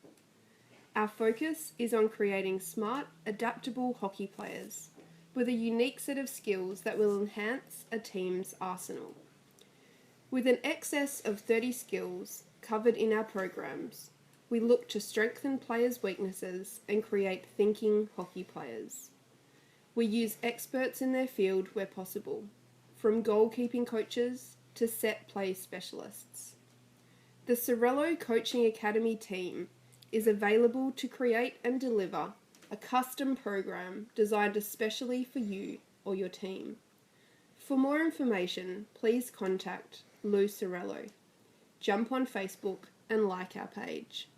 Our focus is on creating smart, adaptable hockey players with a unique set of skills that will enhance a team's arsenal. With an excess of 30 skills covered in our programs, we look to strengthen players' weaknesses and create thinking hockey players. We use experts in their field where possible, from goalkeeping coaches to set play specialists. The Sorello Coaching Academy team is available to create and deliver a custom program designed especially for you or your team. For more information, please contact Lou Sorello. Jump on Facebook and like our page.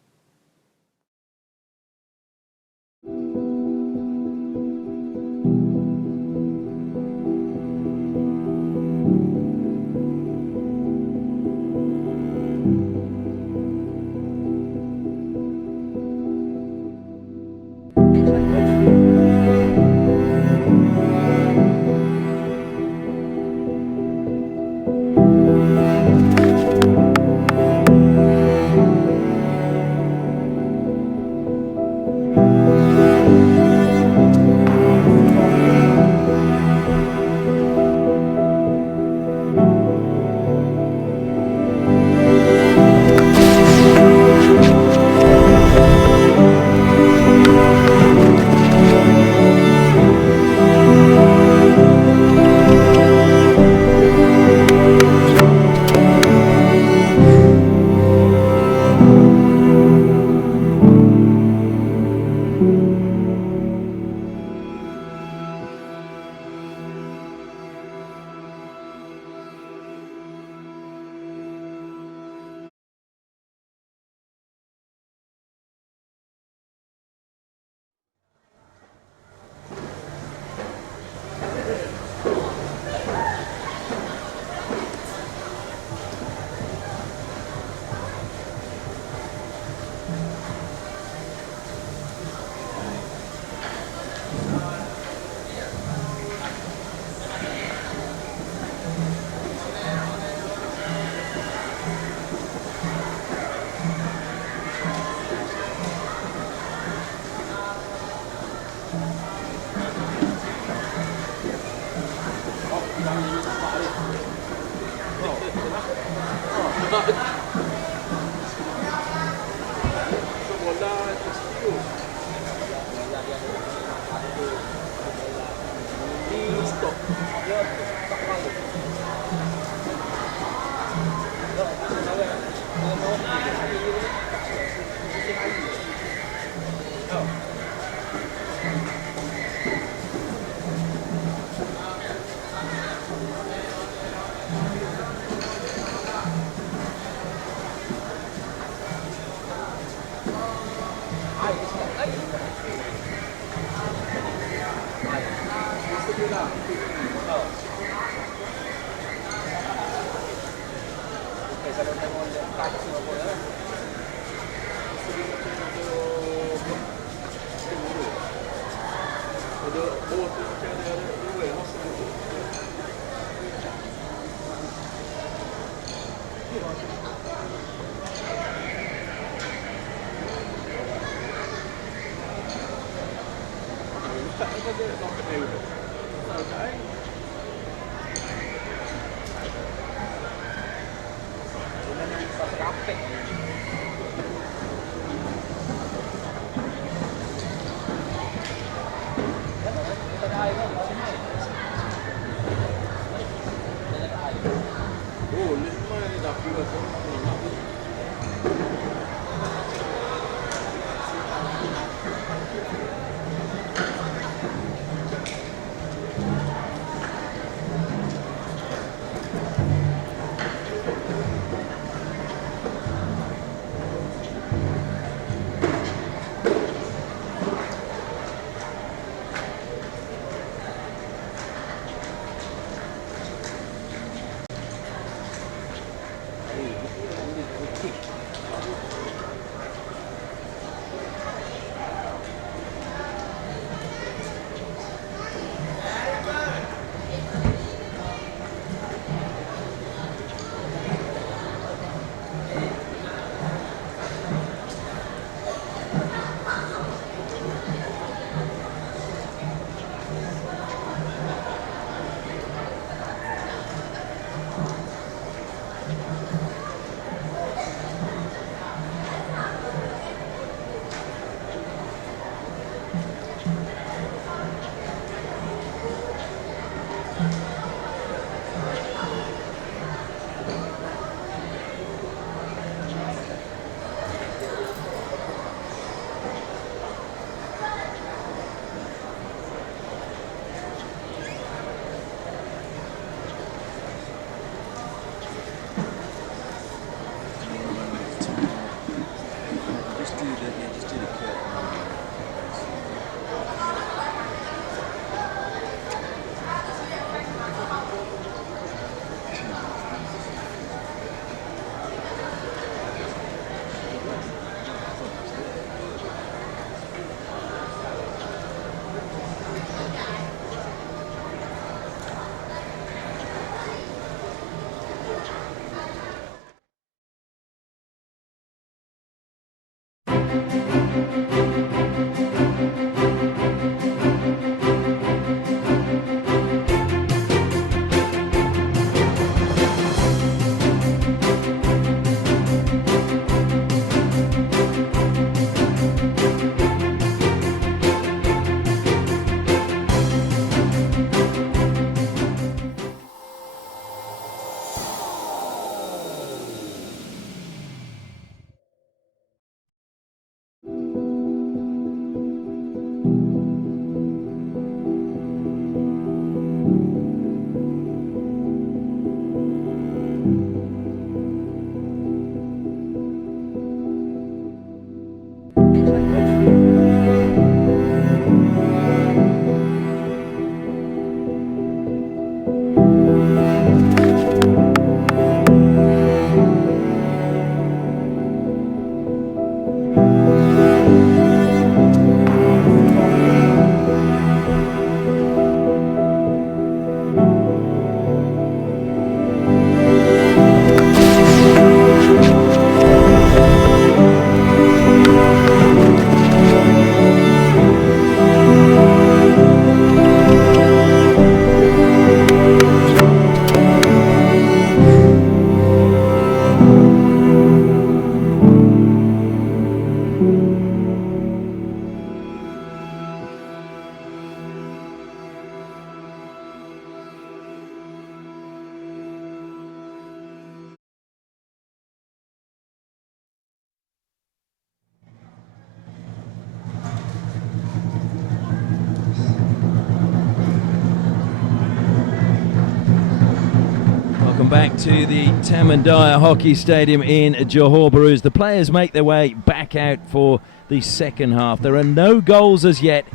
Back to the Tamandaya Hockey Stadium in Johor Bahru as the players make their way back out for the second half. There are no goals as yet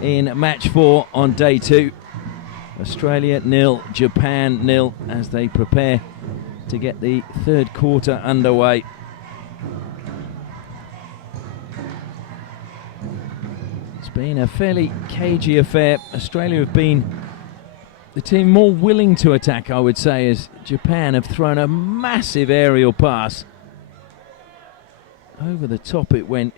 in match 4 on day 2. Australia 0, Japan 0 as they prepare to get the third quarter underway. It's been a fairly cagey affair. Australia have been the team more willing to attack, I would say, as Japan have thrown a massive aerial pass. Over the top it went.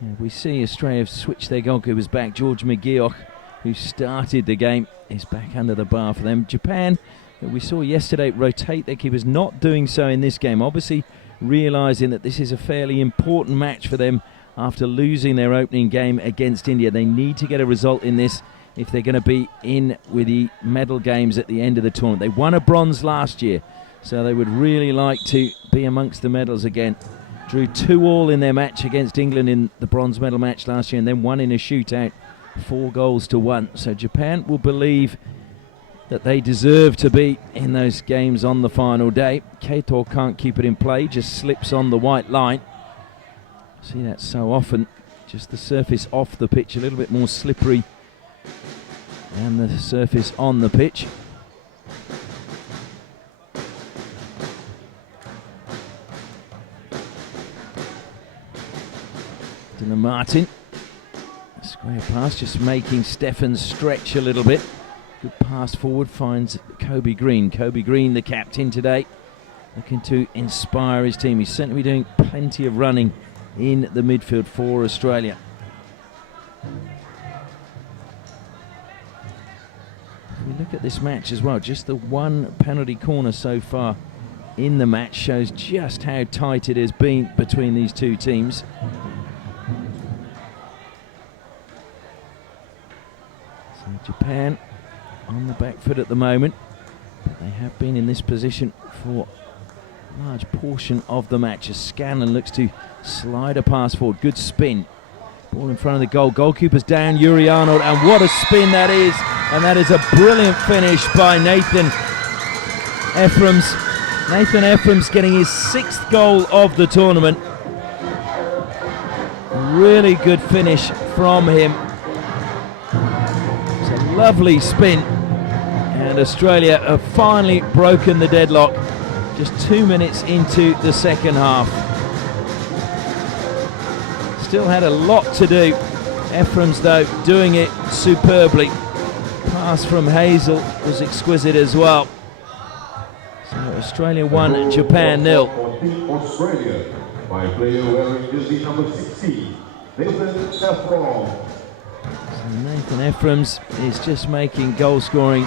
And we see Australia have switched their goalkeepers back. George McGeoch, who started the game, is back under the bar for them. Japan, we saw yesterday, rotate their keepers, not doing so in this game. Obviously realising that this is a fairly important match for them after losing their opening game against India. They need to get a result in this if they're going to be in with the medal games at the end of the tournament. They won a bronze last year, so they would really like to be amongst the medals again. Drew 2-2 in their match against England in the bronze medal match last year, and then won in a shootout 4-1. So Japan will believe that they deserve to be in those games on the final day. Kaito can't keep it in play, just slips on the white line. See that so often, just the surface off the pitch a little bit more slippery than the surface on the pitch. Dylan Martin, square pass, just making Stefan stretch a little bit. Good pass forward, finds Kobe Green. Kobe Green, the captain today, looking to inspire his team. He's certainly doing plenty of running in the midfield for Australia. If we look at this match as well, just the one penalty corner so far in the match shows just how tight it has been between these two teams. So Japan on the back foot at the moment, but they have been in this position for a large portion of the match. As Scanlon looks to slide a pass forward, good spin, ball in front of the goal, goalkeeper's down, Yuri Arnold, and what a spin that is, and that is a brilliant finish by Nathan Ephraim's. Nathan Ephraim's getting his 6th goal of the tournament. Really good finish from him. It's a lovely spin, and Australia have finally broken the deadlock just 2 minutes into the second half. Still had a lot to do. Ephraim's, though, doing it superbly. Pass from Hazel was exquisite as well. So Australia 1, Japan 0. Australia by player wearing jersey number 16, Nathan Ephraim. So Nathan Ephraim's is just making goal scoring,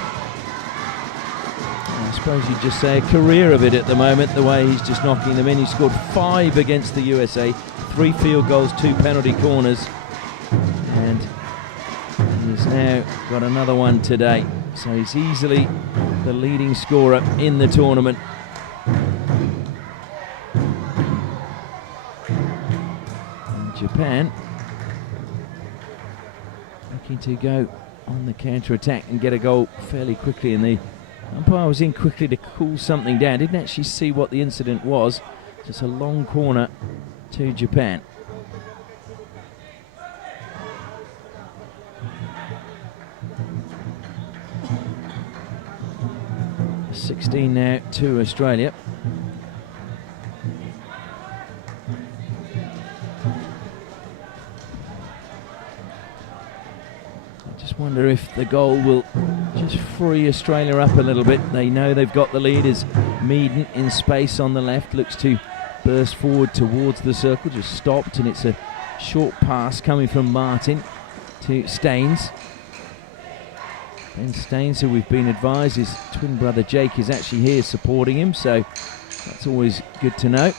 I suppose you'd just say a career of it at the moment, the way he's just knocking them in. He scored 5 against the USA, 3 field goals, 2 penalty corners, and he's now got another one today. So he's easily the leading scorer in the tournament. And Japan looking to go on the counter-attack and get a goal fairly quickly, and the umpire was in quickly to cool something down. Didn't actually see what the incident was. Just a long corner to Japan. 16 now to Australia. I just wonder if the goal will just free Australia up a little bit. They know they've got the lead as Meaden in space on the left looks to burst forward towards the circle, just stopped, and it's a short pass coming from Martin to Staines. Ben Staines, who we've been advised his twin brother Jake is actually here supporting him, so that's always good to know.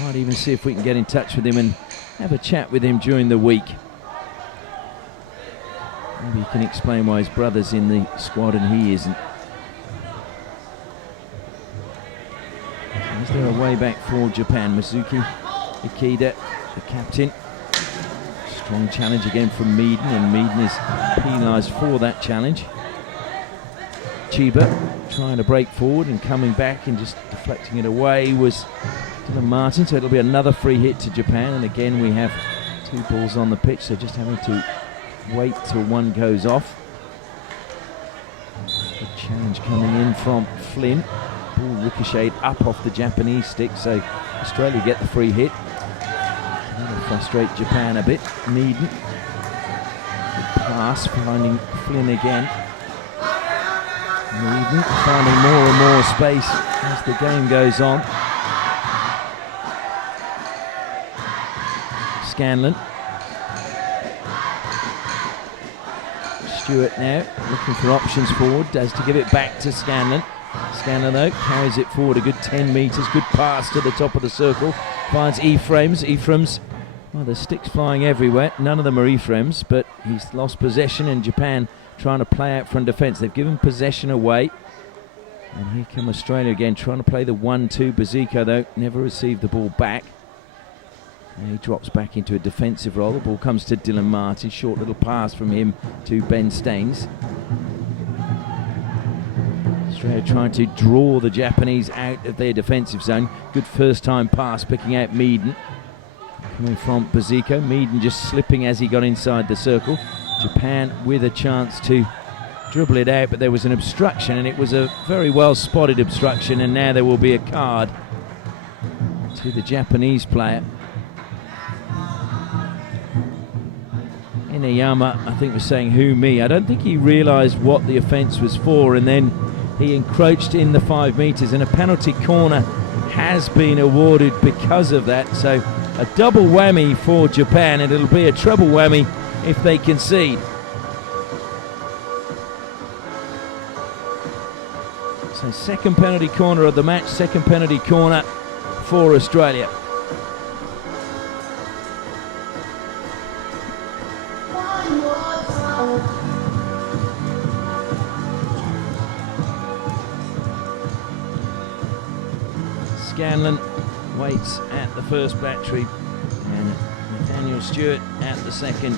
Might even see if we can get in touch with him and have a chat with him during the week. Maybe he can explain why his brother's in the squad and he isn't. Is there a way back for Japan? Mizuki Ikeda, the captain. Strong challenge again from Meaden, and Meaden is penalised for that challenge. Chiba trying to break forward and coming back and just deflecting it away was Dylan Martin, so it'll be another free hit to Japan, and again we have 2 balls on the pitch, so just having to wait till one goes off. The challenge coming in from Flynn. Ball ricocheted up off the Japanese stick, so Australia get the free hit. That'll frustrate Japan a bit. Meaden. Good pass, finding Flynn again. Meaden finding more and more space as the game goes on. Scanlon. Stewart now looking for options forward, does to give it back to Scanlon. Scanlon though carries it forward a good 10 metres, good pass to the top of the circle, finds Ephraim's, well, there's sticks flying everywhere, none of them are Ephraim's, but he's lost possession and Japan trying to play out front defence. They've given possession away, and here come Australia again trying to play the 1-2. Baziko though never received the ball back. And he drops back into a defensive role. The ball comes to Dylan Martin. Short little pass from him to Ben Staines. Australia trying to draw the Japanese out of their defensive zone. Good first time pass, picking out Meaden. Coming from Baziko. Meaden just slipping as he got inside the circle. Japan with a chance to dribble it out, but there was an obstruction, and it was a very well spotted obstruction, and now there will be a card to the Japanese player. Inayama, I think, was saying, "Who, me?" I don't think he realised what the offence was for, and then he encroached in the 5 metres, and a penalty corner has been awarded because of that. So a double whammy for Japan, and it'll be a treble whammy if they concede. So second penalty corner of the match, second penalty corner for Australia. Scanlon waits at the first battery, and Nathaniel Stewart at the second.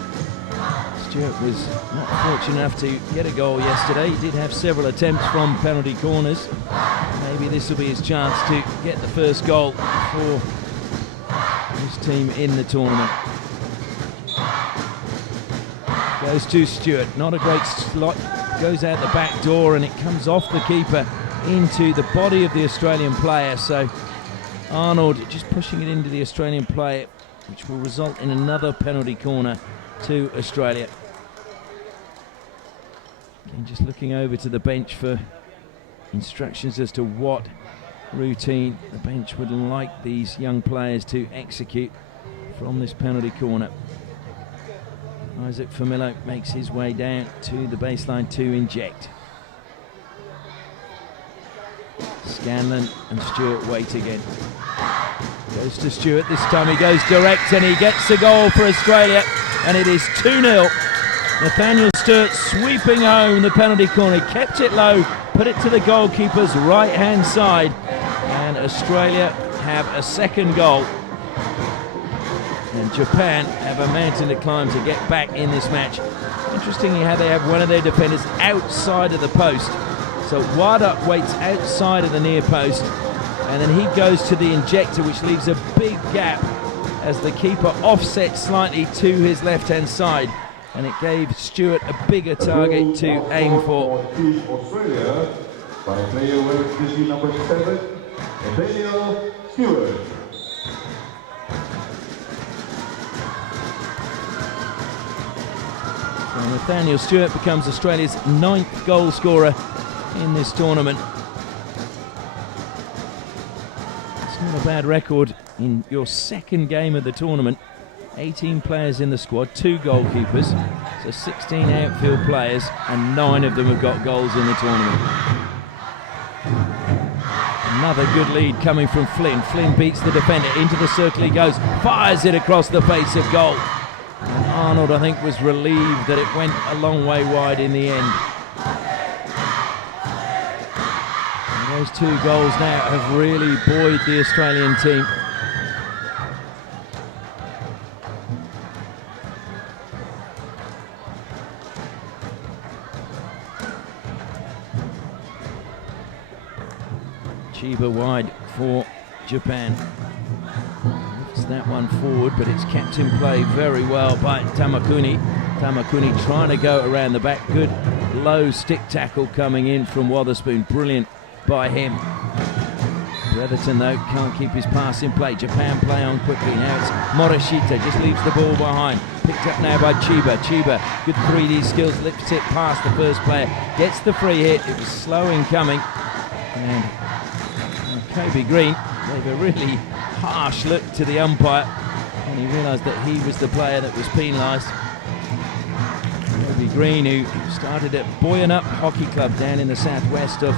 Stewart was not fortunate enough to get a goal yesterday. He did have several attempts from penalty corners. Maybe this will be his chance to get the first goal for his team in the tournament. Goes to Stewart, not a great slot, goes out the back door, and it comes off the keeper into the body of the Australian player. So Arnold just pushing it into the Australian player, which will result in another penalty corner to Australia. Again, just looking over to the bench for instructions as to what routine the bench would like these young players to execute from this penalty corner. Isaac Famillo makes his way down to the baseline to inject. Scanlon and Stewart wait again. Goes to Stewart, this time he goes direct and he gets a goal for Australia, and it is 2-0. Nathaniel Stewart sweeping home the penalty corner, kept it low, put it to the goalkeeper's right hand side, and Australia have a second goal. And Japan have a mountain to climb to get back in this match. Interestingly how they have one of their defenders outside of the post. So Wada waits outside of the near post, and then he goes to the injector, which leaves a big gap as the keeper offsets slightly to his left-hand side, and it gave Stewart a bigger target to aim for. Australia by player wearing jersey number 7, Nathaniel Stewart. So Nathaniel Stewart becomes Australia's 9th goal scorer in this tournament. It's not a bad record in your second game of the tournament. 18 players in the squad, 2 goalkeepers, so 16 outfield players, and 9 of them have got goals in the tournament. Another good lead coming from Flynn. Flynn beats the defender, into the circle he goes, fires it across the face of goal. And Arnold, I think, was relieved that it went a long way wide in the end. And those 2 goals now have really buoyed the Australian team. Chiba wide for Japan. Lifts that one forward, but it's kept in play very well by Tamakuni. Tamakuni trying to go around the back. Good low stick tackle coming in from Wotherspoon. Brilliant by him. Brotherton, though, can't keep his pass in play. Japan play on quickly. Now it's Morishita, just leaves the ball behind. Picked up now by Chiba. Chiba, good 3D skills, lifts it past the first player. Gets the free hit. It was slow in coming. And Kobe Green gave a really harsh look to the umpire when he realised that he was the player that was penalised. Kobe Green, who started at Buoyant Up Hockey Club down in the southwest of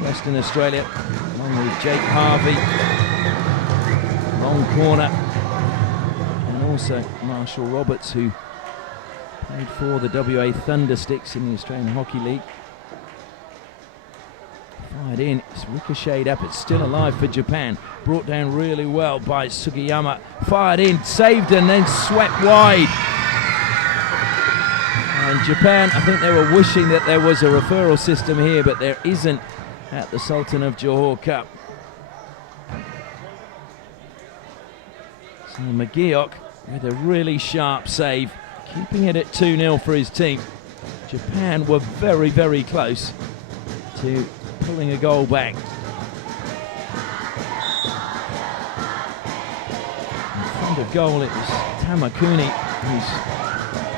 Western Australia, along with Jake Harvey, long corner, and also Marshall Roberts, who played for the WA Thundersticks in the Australian Hockey League. Fired in, it's ricocheted up, it's still alive for Japan. Brought down really well by Sugiyama. Fired in, saved and then swept wide. And Japan, I think they were wishing that there was a referral system here, but there isn't at the Sultan of Johor Cup. So McGeoch with a really sharp save, keeping it at 2-0 for his team. Japan were very, very close to pulling a goal back. In front of goal it was Tamakuni, who's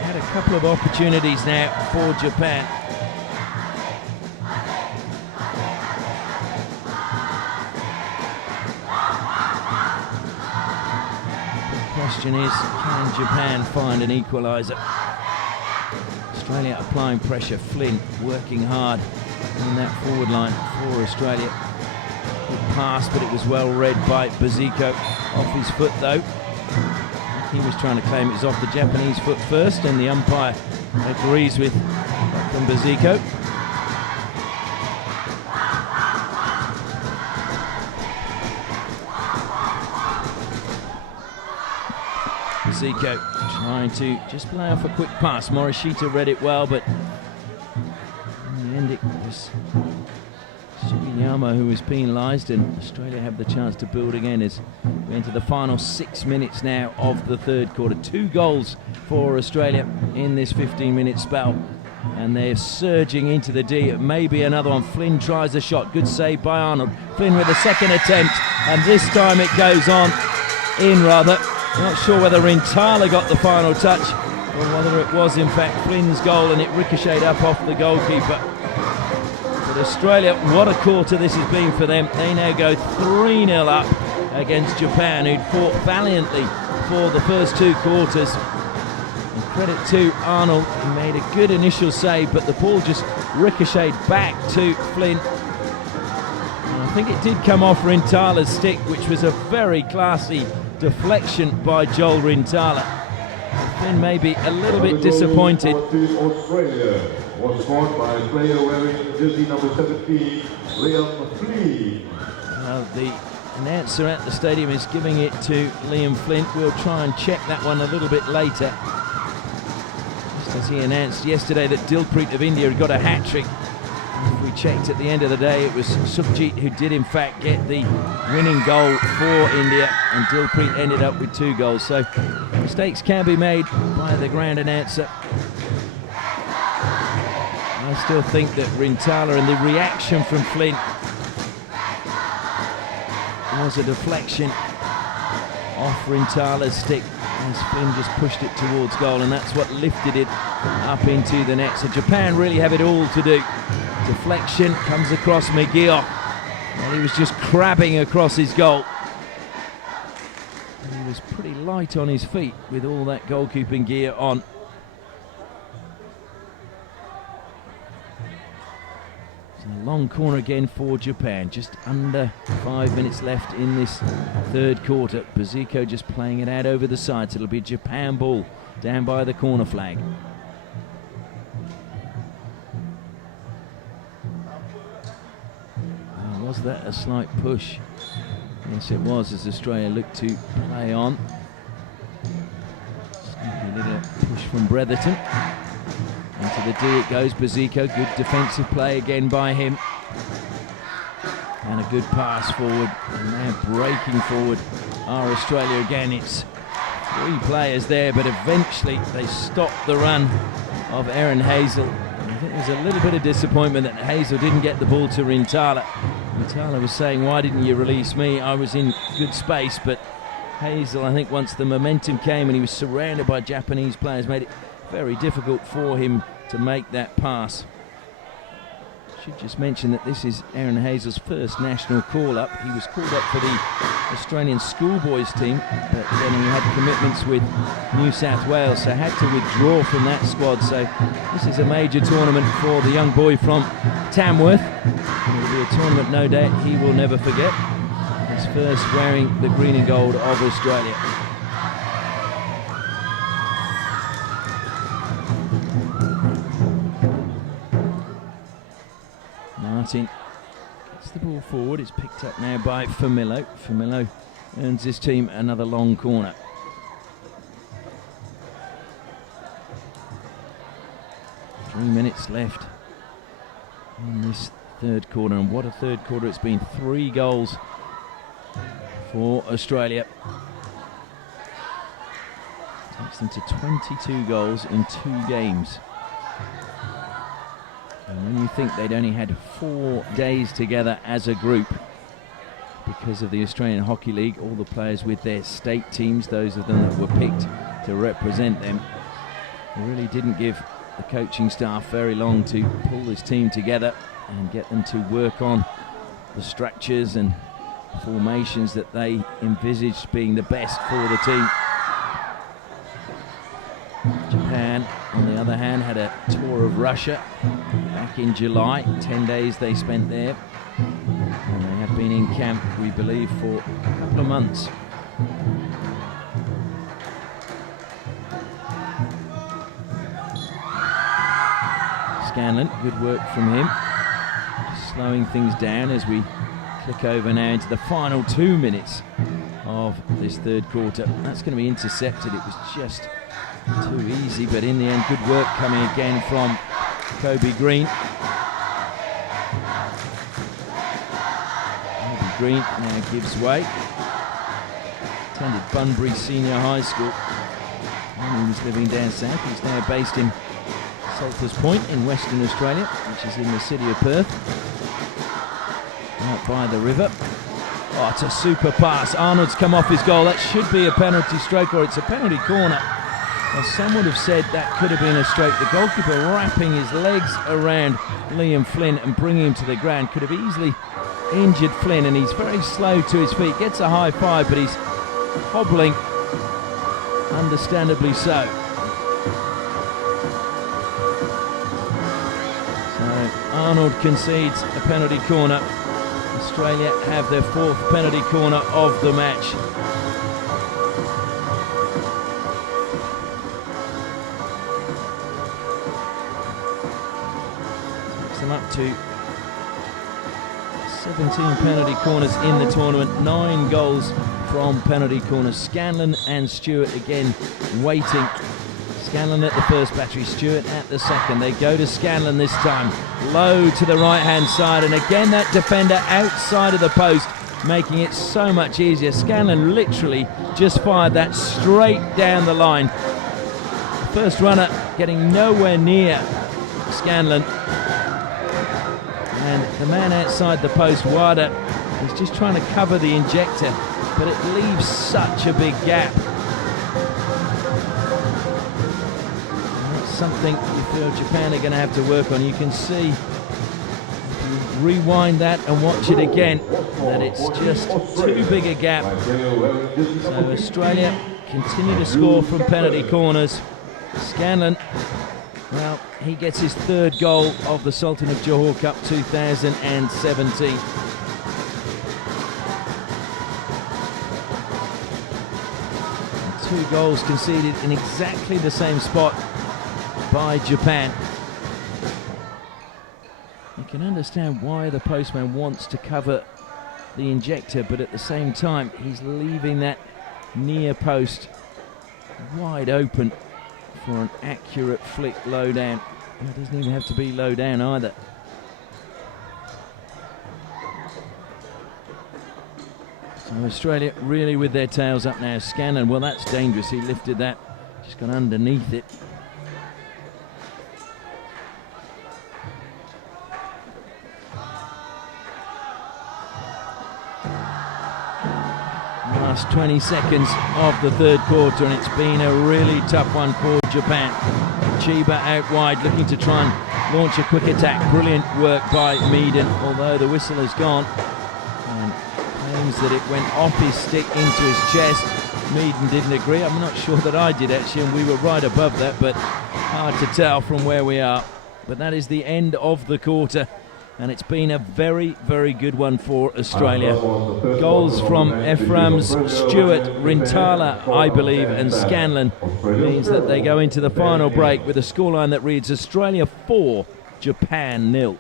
had a couple of opportunities now for Japan. The question is, can Japan find an equaliser? Australia applying pressure. Flynn working hard in that forward line for Australia. Good pass, but it was well read by Baziko. Off his foot though. He was trying to claim it was off the Japanese foot first, and the umpire agrees with Captain Baziko. Baziko trying to just play off a quick pass. Morishita read it well, but in the end it was Sugiyama who was penalised, and Australia have the chance to build again as we enter the final 6 minutes now of the third quarter. 2 goals for Australia in this 15-minute spell, and they're surging into the D. Maybe another one. Flynn tries a shot. Good save by Arnold. Flynn with a second attempt, and this time it goes on in rather. Not sure whether Rintala got the final touch or whether it was in fact Flynn's goal and it ricocheted up off the goalkeeper. But Australia, what a quarter this has been for them. They now go 3-0 up against Japan, who'd fought valiantly for the first 2 quarters. And credit to Arnold, he made a good initial save, but the ball just ricocheted back to Flynn. And I think it did come off Rintala's stick, which was a very classy deflection by Joel Rintala. Flynn may be a little bit disappointed. Australia was scored by player wearing jersey number 17, Liam Flynn. The announcer at the stadium is giving it to Liam Flynn. We'll try and check that one a little bit later. Just as he announced yesterday that Dilpreet of India had got a hat-trick. If we checked at the end of the day, it was Sukhjit who did in fact get the winning goal for India, and Dilpreet ended up with 2 goals. So mistakes can be made by the ground announcer. I still think that Rintala, and the reaction from Flynn was a deflection off Rintala's stick as Flynn just pushed it towards goal, and that's what lifted it up into the net. So Japan really have it all to do. Deflection comes across McGeoch, and he was just crabbing across his goal. And he was pretty light on his feet with all that goalkeeping gear on. So a long corner again for Japan. Just under 5 minutes left in this third quarter. Baziko just playing it out over the side, so it'll be a Japan ball down by the corner flag. Was that a slight push? Yes, it was, as Australia looked to play on. Sneaky little push from Bretherton. Into the D it goes. Baziko, good defensive play again by him. And a good pass forward. And now breaking forward are Australia again. It's 3 players there, but eventually they stopped the run of Aaron Hazel. I think there's a little bit of disappointment that Hazel didn't get the ball to Rintala. Tyler was saying, why didn't you release me? I was in good space, but Hazel, I think once the momentum came and he was surrounded by Japanese players, made it very difficult for him to make that pass. Should just mention that this is Aaron Hazel's first national call-up. He was called up for the Australian schoolboys team, but then he had commitments with New South Wales, so had to withdraw from that squad. So this is a major tournament for the young boy from Tamworth. It'll be a tournament, no doubt, he will never forget. His first wearing the green and gold of Australia. Martin gets the ball forward. It's picked up now by Famillo. Famillo earns his team another long corner. Three minutes left in this third quarter, and what a third quarter it's been. 3 goals for Australia. Takes them to 22 goals in 2 games. And when you think they'd only had 4 days together as a group because of the Australian Hockey League, all the players with their state teams, those of them that were picked to represent them, it really didn't give the coaching staff very long to pull this team together and get them to work on the structures and formations that they envisaged being the best for the team. Japan, on the other hand, had a tour of Russia back in July. 10 days they spent there, and they have been in camp, we believe, for a couple of months. Scanlon, good work from him, just slowing things down as we click over now into the final 2 minutes of this third quarter. That's going to be intercepted. It was just too easy, but in the end, good work coming again from Kobe Green. Kobe Green now gives way. Attended Bunbury Senior High School when he was living down south. He's now based in Salters Point in Western Australia, which is in the city of Perth, out by the river. Oh, it's a super pass. Arnold's come off his goal. That should be a penalty stroke, or it's a penalty corner. Well, some would have said that could have been a stroke. The goalkeeper wrapping his legs around Liam Flynn and bringing him to the ground could have easily injured Flynn, and he's very slow to his feet. Gets a high five, but he's hobbling, understandably so. So Arnold concedes a penalty corner. Australia have their 4th penalty corner of the match. Up to 17 penalty corners in the tournament, 9 goals from penalty corners. Scanlon and Stewart again waiting. Scanlon at the first battery, Stewart at the second. They go to Scanlon this time, low to the right hand side, and again that defender outside of the post, making it so much easier. Scanlon literally just fired that straight down the line. First runner getting nowhere near Scanlon. And the man outside the post, Wada, is just trying to cover the injector, but it leaves such a big gap. And that's something you feel Japan are going to have to work on. You can see, if you rewind that and watch it again, that it's just too big a gap. So Australia continue to score from penalty corners. Scanlon, well, he gets his 3rd goal of the Sultan of Johor Cup 2017. And 2 goals conceded in exactly the same spot by Japan. You can understand why the postman wants to cover the injector, but at the same time, he's leaving that near post wide open for an accurate flick low down. It doesn't even have to be low down either. So Australia really with their tails up now. Scanlon, well, that's dangerous. He lifted that, just got underneath it. last 20 seconds of the third quarter, and it's been a really tough one for Japan. Chiba out wide, looking to try and launch a quick attack. Brilliant work by Meaden, although the whistle has gone and claims that it went off his stick into his chest. Meaden didn't agree. I'm not sure that I did actually, and we were right above that, but hard to tell from where we are. But that is the end of the quarter, and it's been a very, very good one for Australia. Goals from Ephraim's, Stewart, Rintala, I believe, and Scanlon means that they go into the final break with a scoreline that reads Australia 4, Japan 0.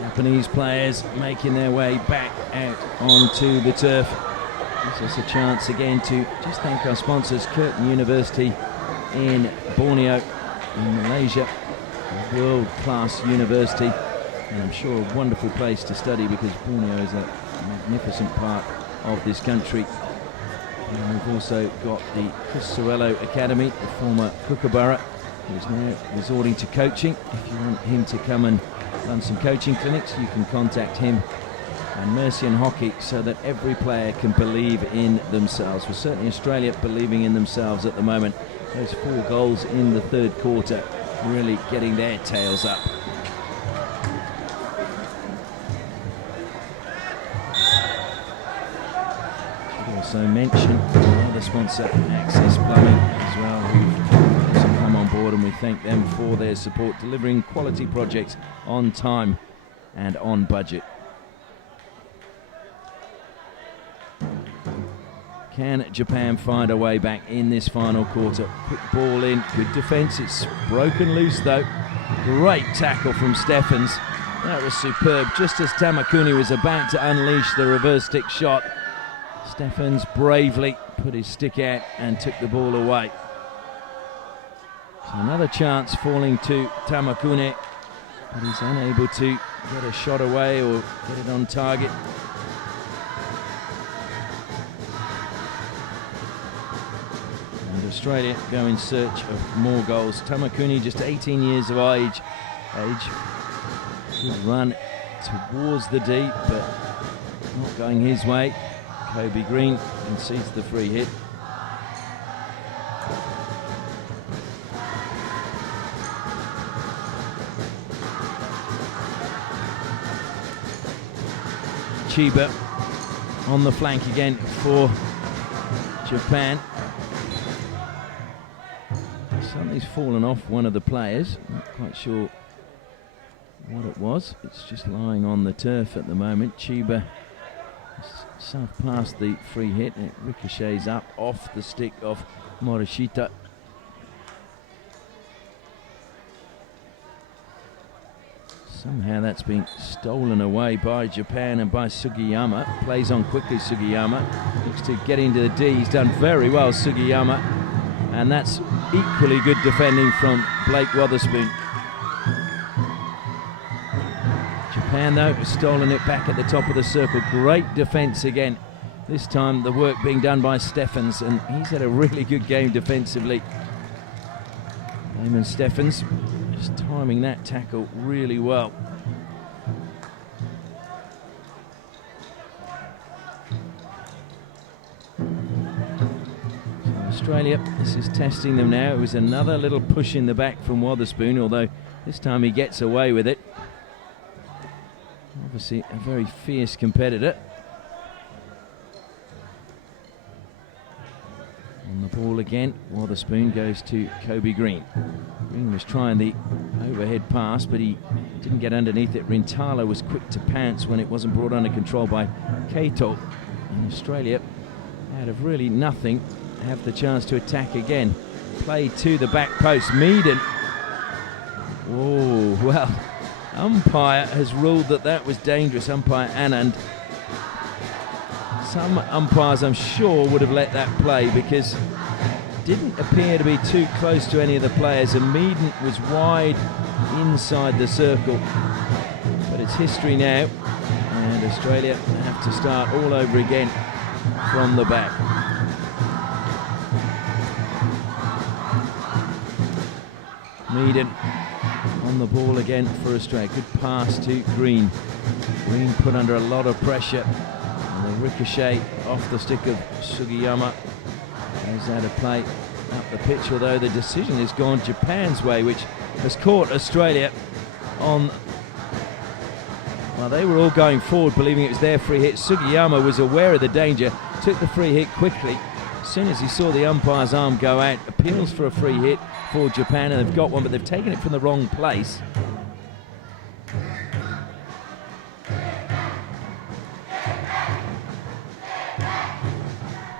Japanese players making their way back out onto the turf. Gives us a chance again to just thank our sponsors, Curtin University in Borneo in Malaysia, a world-class university, and I'm sure a wonderful place to study because Borneo is a magnificent part of this country. And we've also got the Sorello Academy, the former Kookaburra, who is now resorting to coaching. If you want him to come and run some coaching clinics, you can contact him. And Mercian Hockey, so that every player can believe in themselves. Well, certainly Australia believing in themselves at the moment. Those 4 goals in the third quarter really getting their tails up. Should also mention another sponsor, Access Plumbing, as well, who've also come on board, and we thank them for their support, delivering quality projects on time and on budget. Can Japan find a way back in this final quarter? Quick ball in, good defence. It's broken loose though. Great tackle from Stephens. That was superb. Just as Tamakuni was about to unleash the reverse stick shot, Stephens bravely put his stick out and took the ball away. So another chance falling to Tamakune, but he's unable to get a shot away or get it on target. Australia go in search of more goals. Tamakuni, just 18 years of age. Good run towards the D, but not going his way. Kobe Green concedes the free hit. Chiba on the flank again for Japan. Something's fallen off one of the players. Not quite sure what it was. It's just lying on the turf at the moment. Chiba south past the free hit, and it ricochets up off the stick of Morishita. Somehow that's been stolen away by Japan and by Sugiyama. Plays on quickly, Sugiyama. Looks to get into the D. He's done very well, Sugiyama. And that's equally good defending from Blake Wotherspoon. Japan, though, has stolen it back at the top of the circle. Great defence again. This time the work being done by Stephens, and he's had a really good game defensively. Eamon Stephens just timing that tackle really well. Australia, this is testing them now. It was another little push in the back from Wotherspoon, although this time he gets away with it. Obviously a very fierce competitor. On the ball again, while the spoon goes to Kobe Green. Green was trying the overhead pass, but he didn't get underneath it. Rintala was quick to pounce when it wasn't brought under control by Kato. And Australia, out of really nothing, have the chance to attack again. Play to the back post. Meaden. Oh, well, umpire has ruled that that was dangerous. Umpire Anand. Some umpires, I'm sure, would have let that play because it didn't appear to be too close to any of the players, and Meaden was wide inside the circle. But it's history now, and Australia have to start all over again from the back. Meaden on the ball again for Australia. Good pass to Green. Green put under a lot of pressure. And the ricochet off the stick of Sugiyama goes out of play up the pitch, although the decision has gone Japan's way, which has caught Australia on... Well, they were all going forward believing it was their free hit. Sugiyama was aware of the danger, took the free hit quickly. As soon as he saw the umpire's arm go out, appeals for a free hit for Japan, and they've got one, but they've taken it from the wrong place.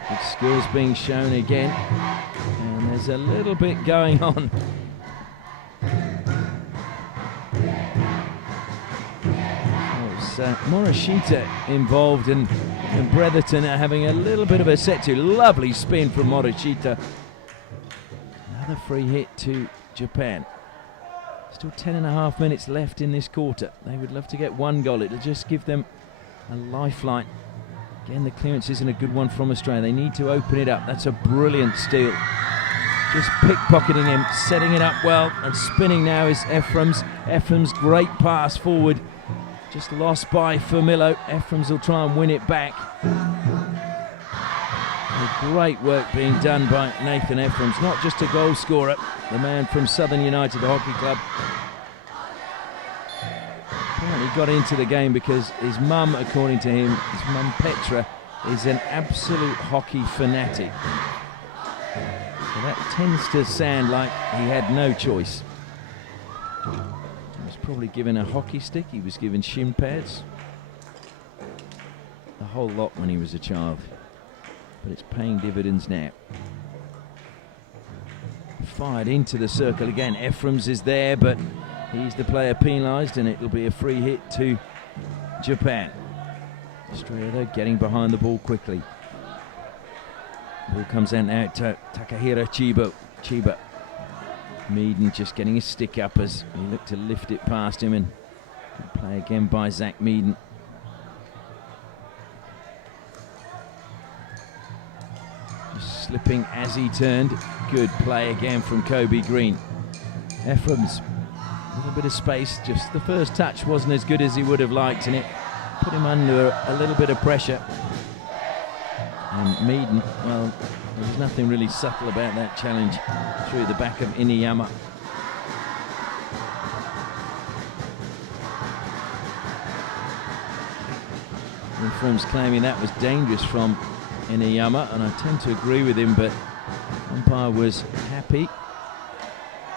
Good skills being shown again, and there's a little bit going on. Morishita involved, and Bretherton are having a little bit of a set to. Lovely spin from Morishita. Another free hit to Japan. Still 10.5 minutes left in this quarter. They would love to get one goal. It'll just give them a lifeline. Again, the clearance isn't a good one from Australia. They need to open it up. That's a brilliant steal. Just pickpocketing him, setting it up well, and spinning now is Ephraim's. Ephraim's great pass forward. Just lost by Firmillo. Ephraim's will try and win it back. Great work being done by Nathan Ephraim's. Not just a goal scorer, the man from Southern United Hockey Club. Apparently got into the game because his mum, according to him, his mum Petra, is an absolute hockey fanatic. So that tends to sound like he had no choice. He was probably given a hockey stick, he was given shin pads. The whole lot when he was a child. But it's paying dividends now. Fired into the circle again. Ephraim's is there, but he's the player penalised, and it'll be a free hit to Japan. Australia, though, getting behind the ball quickly. Ball comes out now to Takahiro Chiba. Meaden just getting his stick up as he looked to lift it past him, and good play again by Zach Meaden. Just slipping as he turned. Good play again from Kobe Green. Ephraim's a little bit of space, just the first touch wasn't as good as he would have liked, and it put him under a little bit of pressure. And Meaden, well, there was nothing really subtle about that challenge through the back of Iniyama. Ephraim's claiming that was dangerous from Iniyama, and I tend to agree with him, but umpire was happy.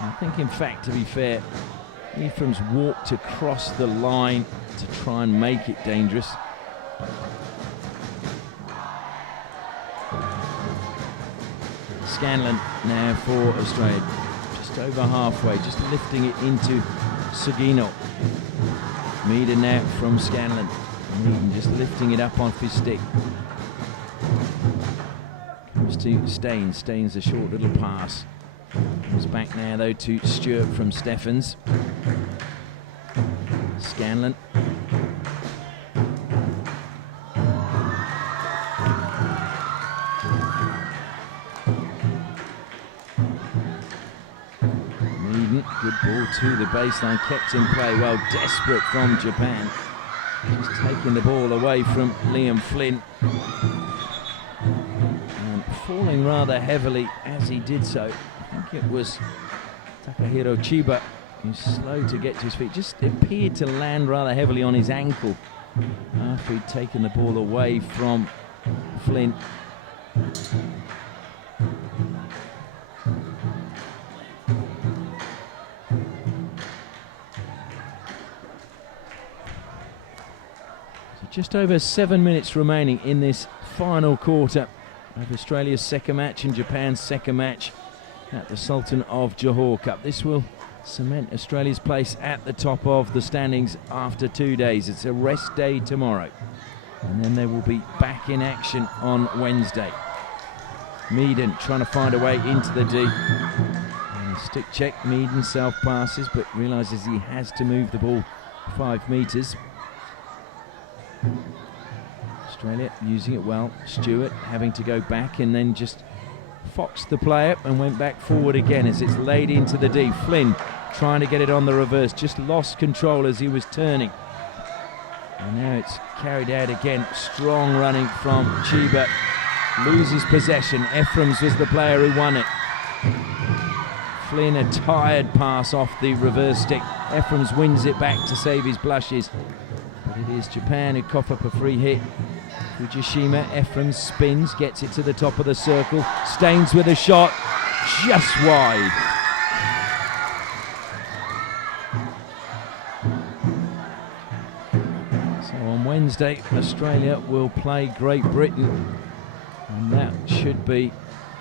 I think, in fact, to be fair, Ephraim's walked across the line to try and make it dangerous. Scanlon now for Australia, just over halfway, just lifting it into Sugino. Meaden now from Scanlon. Meaden just lifting it up off his stick. Comes to Staines. Staines a short little pass. Comes back now though to Stewart from Steffens. Scanlon. Good ball to the baseline, kept in play well, desperate from Japan. Just taking the ball away from Liam Flynn. And falling rather heavily as he did so. I think it was Takahiro Chiba, who's slow to get to his feet. Just appeared to land rather heavily on his ankle after he'd taken the ball away from Flynn. So just over 7 minutes remaining in this final quarter of Australia's second match and Japan's second match at the Sultan of Johor Cup. This will cement Australia's place at the top of the standings after 2 days. It's a rest day tomorrow, and then they will be back in action on Wednesday. Meaden trying to find a way into the D. And stick check, Meaden self passes but realises he has to move the ball 5 metres. Australia using it well. Stewart having to go back and then just foxed the player and went back forward again as it's laid into the D. Flynn trying to get it on the reverse, just lost control as he was turning. And now it's carried out again. Strong running from Chiba. Loses possession. Ephraim's was the player who won it. Flynn, a tired pass off the reverse stick. Ephraim's wins it back to save his blushes. But it is Japan who cough up a free hit. Fujishima, Ephraim spins, gets it to the top of the circle. Staines with a shot, just wide. So on Wednesday, Australia will play Great Britain. And that should be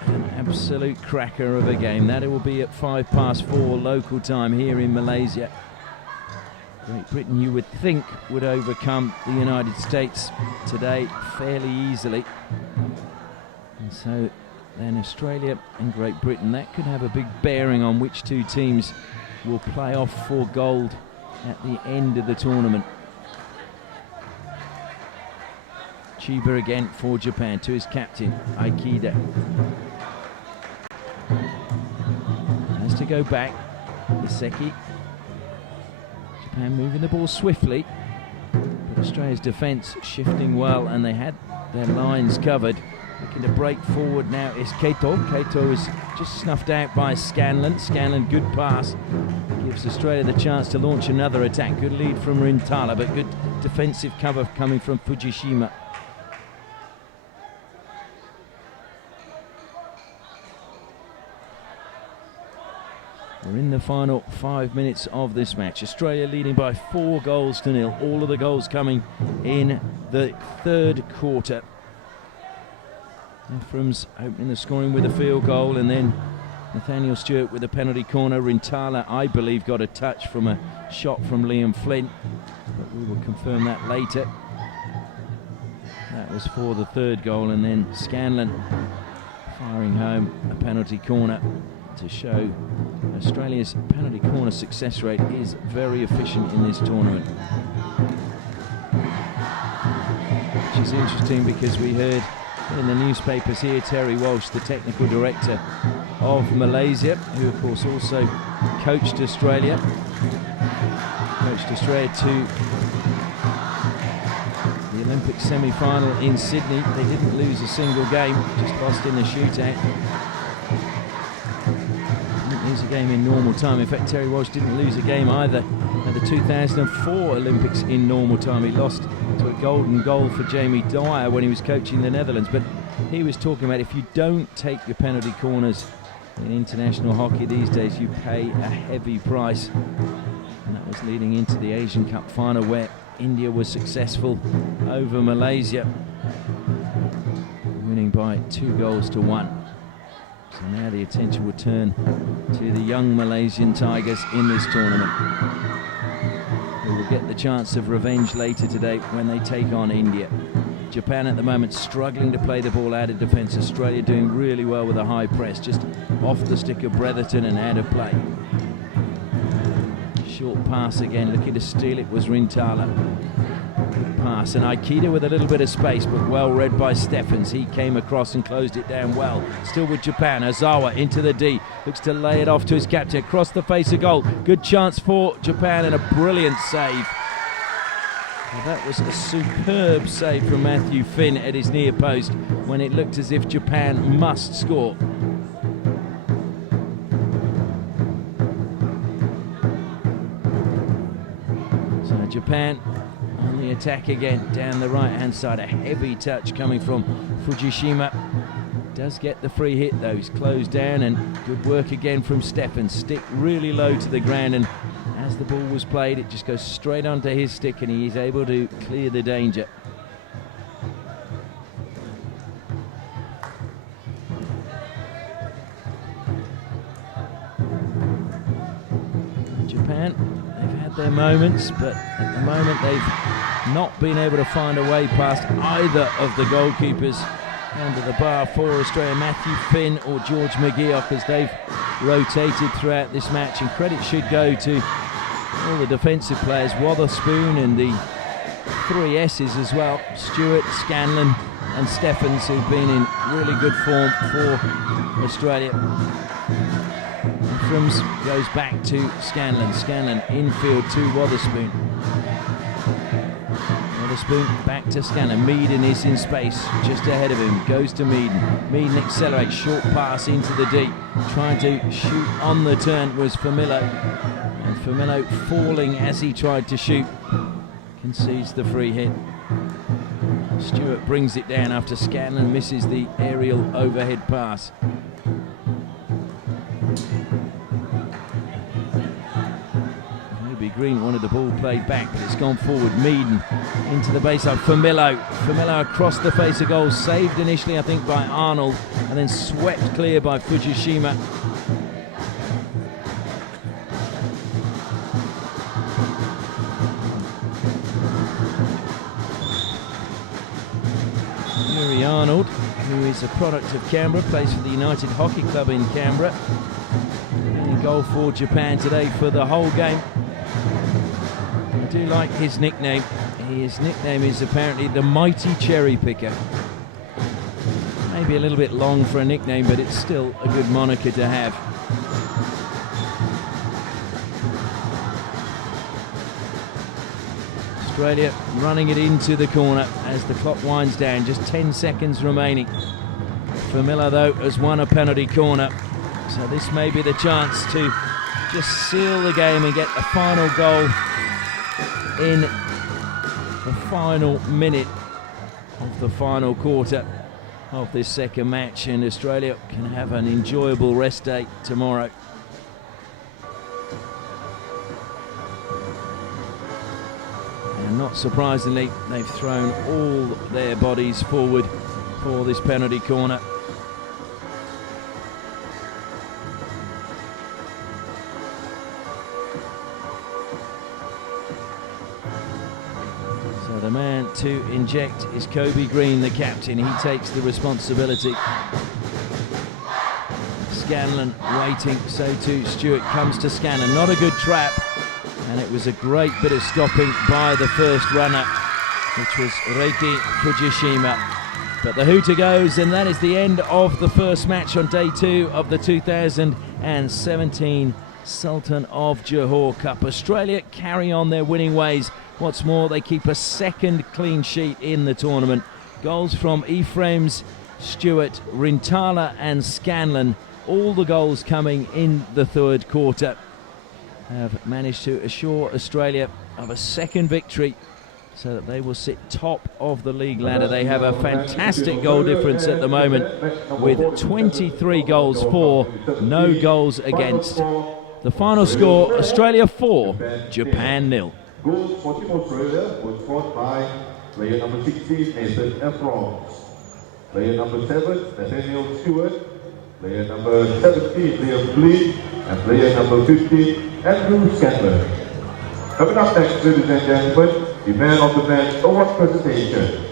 an absolute cracker of a game. That will be at 4:05 local time here in Malaysia. Great Britain, you would think, would overcome the United States today fairly easily. And so then Australia and Great Britain, that could have a big bearing on which two teams will play off for gold at the end of the tournament. Chiba again for Japan, to his captain, Aikida. Has to go back, Iseki. Japan moving the ball swiftly, but Australia's defence shifting well, and they had their lines covered. Looking to break forward now is Keito. Keito is just snuffed out by Scanlon. Scanlon, good pass. Gives Australia the chance to launch another attack. Good lead from Rintala, but good defensive cover coming from Fujishima. We're in the final 5 minutes of this match. Australia leading by 4-0. All of the goals coming in the third quarter. Ephraim's opening the scoring with a field goal, and then Nathaniel Stewart with a penalty corner. Rintala, I believe, got a touch from a shot from Liam Flynn, but we will confirm that later. That was for the third goal, and then Scanlon firing home a penalty corner to show Australia's penalty corner success rate is very efficient in this tournament. Which is interesting because we heard in the newspapers here Terry Walsh, the technical director of Malaysia, who of course also coached Australia to the Olympic semi-final in Sydney. They didn't lose a single game, just lost in the shootout. Lose a game in normal time. In fact, Terry Walsh didn't lose a game either at the 2004 Olympics in normal time. He lost to a golden goal for Jamie Dwyer when he was coaching the Netherlands. But he was talking about if you don't take your penalty corners in international hockey these days, you pay a heavy price. And that was leading into the Asian Cup final where India was successful over Malaysia, winning by 2-1. So now the attention will turn to the young Malaysian Tigers in this tournament, who will get the chance of revenge later today when they take on India. Japan at the moment struggling to play the ball out of defence. Australia doing really well with a high press, just off the stick of Bretherton and out of play. Short pass again, looking to steal it was Rintala. Good pass, and Aikida with a little bit of space, but well read by Steffens. He came across and closed it down well. Still with Japan, Ozawa into the D, looks to lay it off to his captain, across the face of goal. Good chance for Japan and a brilliant save. Well, that was a superb save from Matthew Finn at his near post when it looked as if Japan must score. So Japan on the attack again down the right hand side. A heavy touch coming from Fujishima. Does get the free hit though. He's closed down, and good work again from Stefan. Stick really low to the ground, and as the ball was played, it just goes straight onto his stick, and he is able to clear the danger. Japan, they've had their moments, but at the moment they've not been able to find a way past either of the goalkeepers under the bar for Australia, Matthew Finn or George McGeoch, as they've rotated throughout this match. And credit should go to all the defensive players, Wotherspoon, and the three S's as well, Stewart, Scanlon and Stephens, who've been in really good form for Australia. Frums goes back to Scanlon. Scanlon infield to Wotherspoon. Wotherspoon back to Scanlon. Meaden is in space just ahead of him. Goes to Meaden. Meaden accelerates. Short pass into the deep. Trying to shoot on the turn was Famillo. And Famillo falling as he tried to shoot. Concedes the free hit. Stewart brings it down after Scanlon misses the aerial overhead pass. Green wanted the ball played back, but it's gone forward. Meaden into the baseline. Famillo across the face of goal, saved initially I think by Arnold, and then swept clear by Fujishima. Yuri Arnold, who is a product of Canberra, plays for the United Hockey Club in Canberra. And a goal for Japan today for the whole game. I do like his nickname. His nickname is apparently the Mighty Cherry Picker. Maybe a little bit long for a nickname, but it's still a good moniker to have. Australia running it into the corner as the clock winds down. Just 10 seconds remaining. Famillo, though, has won a penalty corner. So this may be the chance to just seal the game and get the final goal in the final minute of the final quarter of this second match, and Australia can have an enjoyable rest day tomorrow. And not surprisingly, they've thrown all their bodies forward for this penalty corner. The man to inject is Kobe Green, the captain. He takes the responsibility. Scanlon waiting, so too Stewart. Comes to Scanlon. Not a good trap, and it was a great bit of stopping by the first runner, which was Reiki Fujishima. But the hooter goes, and that is the end of the first match on day 2 of the 2017 Sultan of Johor Cup. Australia carry on their winning ways. What's more, they keep a second clean sheet in the tournament. Goals from Ephraim's, Stewart, Rintala and Scanlon. All the goals coming in the third quarter have managed to assure Australia of a second victory, so that they will sit top of the league ladder. They have a fantastic goal difference at the moment with 23 goals for, no goals against. The final score, Australia 4, Japan 0. Goals for Team Australia was scored by player number 16, Nathan Efron. Player number 7, Nathaniel Stewart. Player number 17, Liam Glee. And player number 15, Andrew Scanlon. Coming up next, ladies and gentlemen, the Man of the Match award presentation.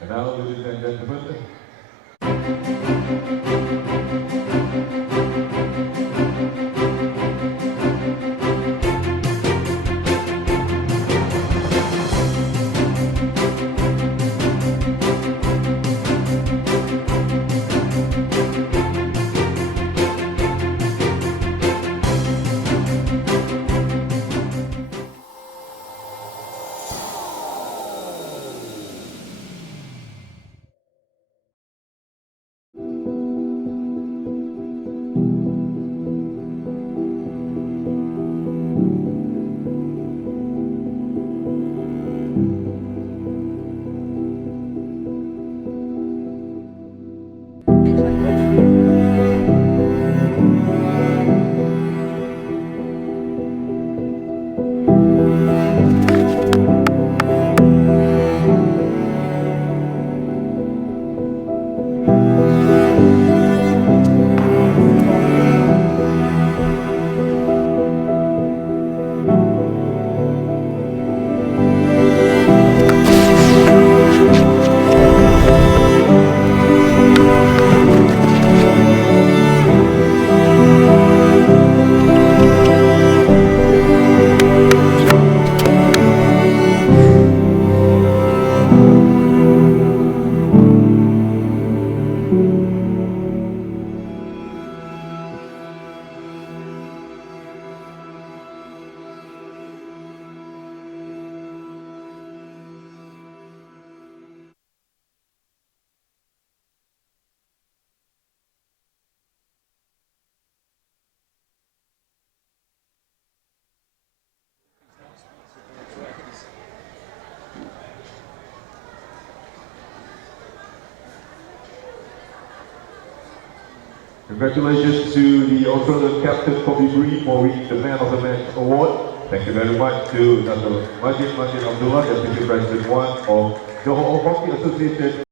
And now, ladies and gentlemen, Congratulations to the Australian captain Kobe Bree for winning the Man of the Match award. Thank you very much to Dr. Majid Abdullah, Deputy President 1 of Johor Hockey Association.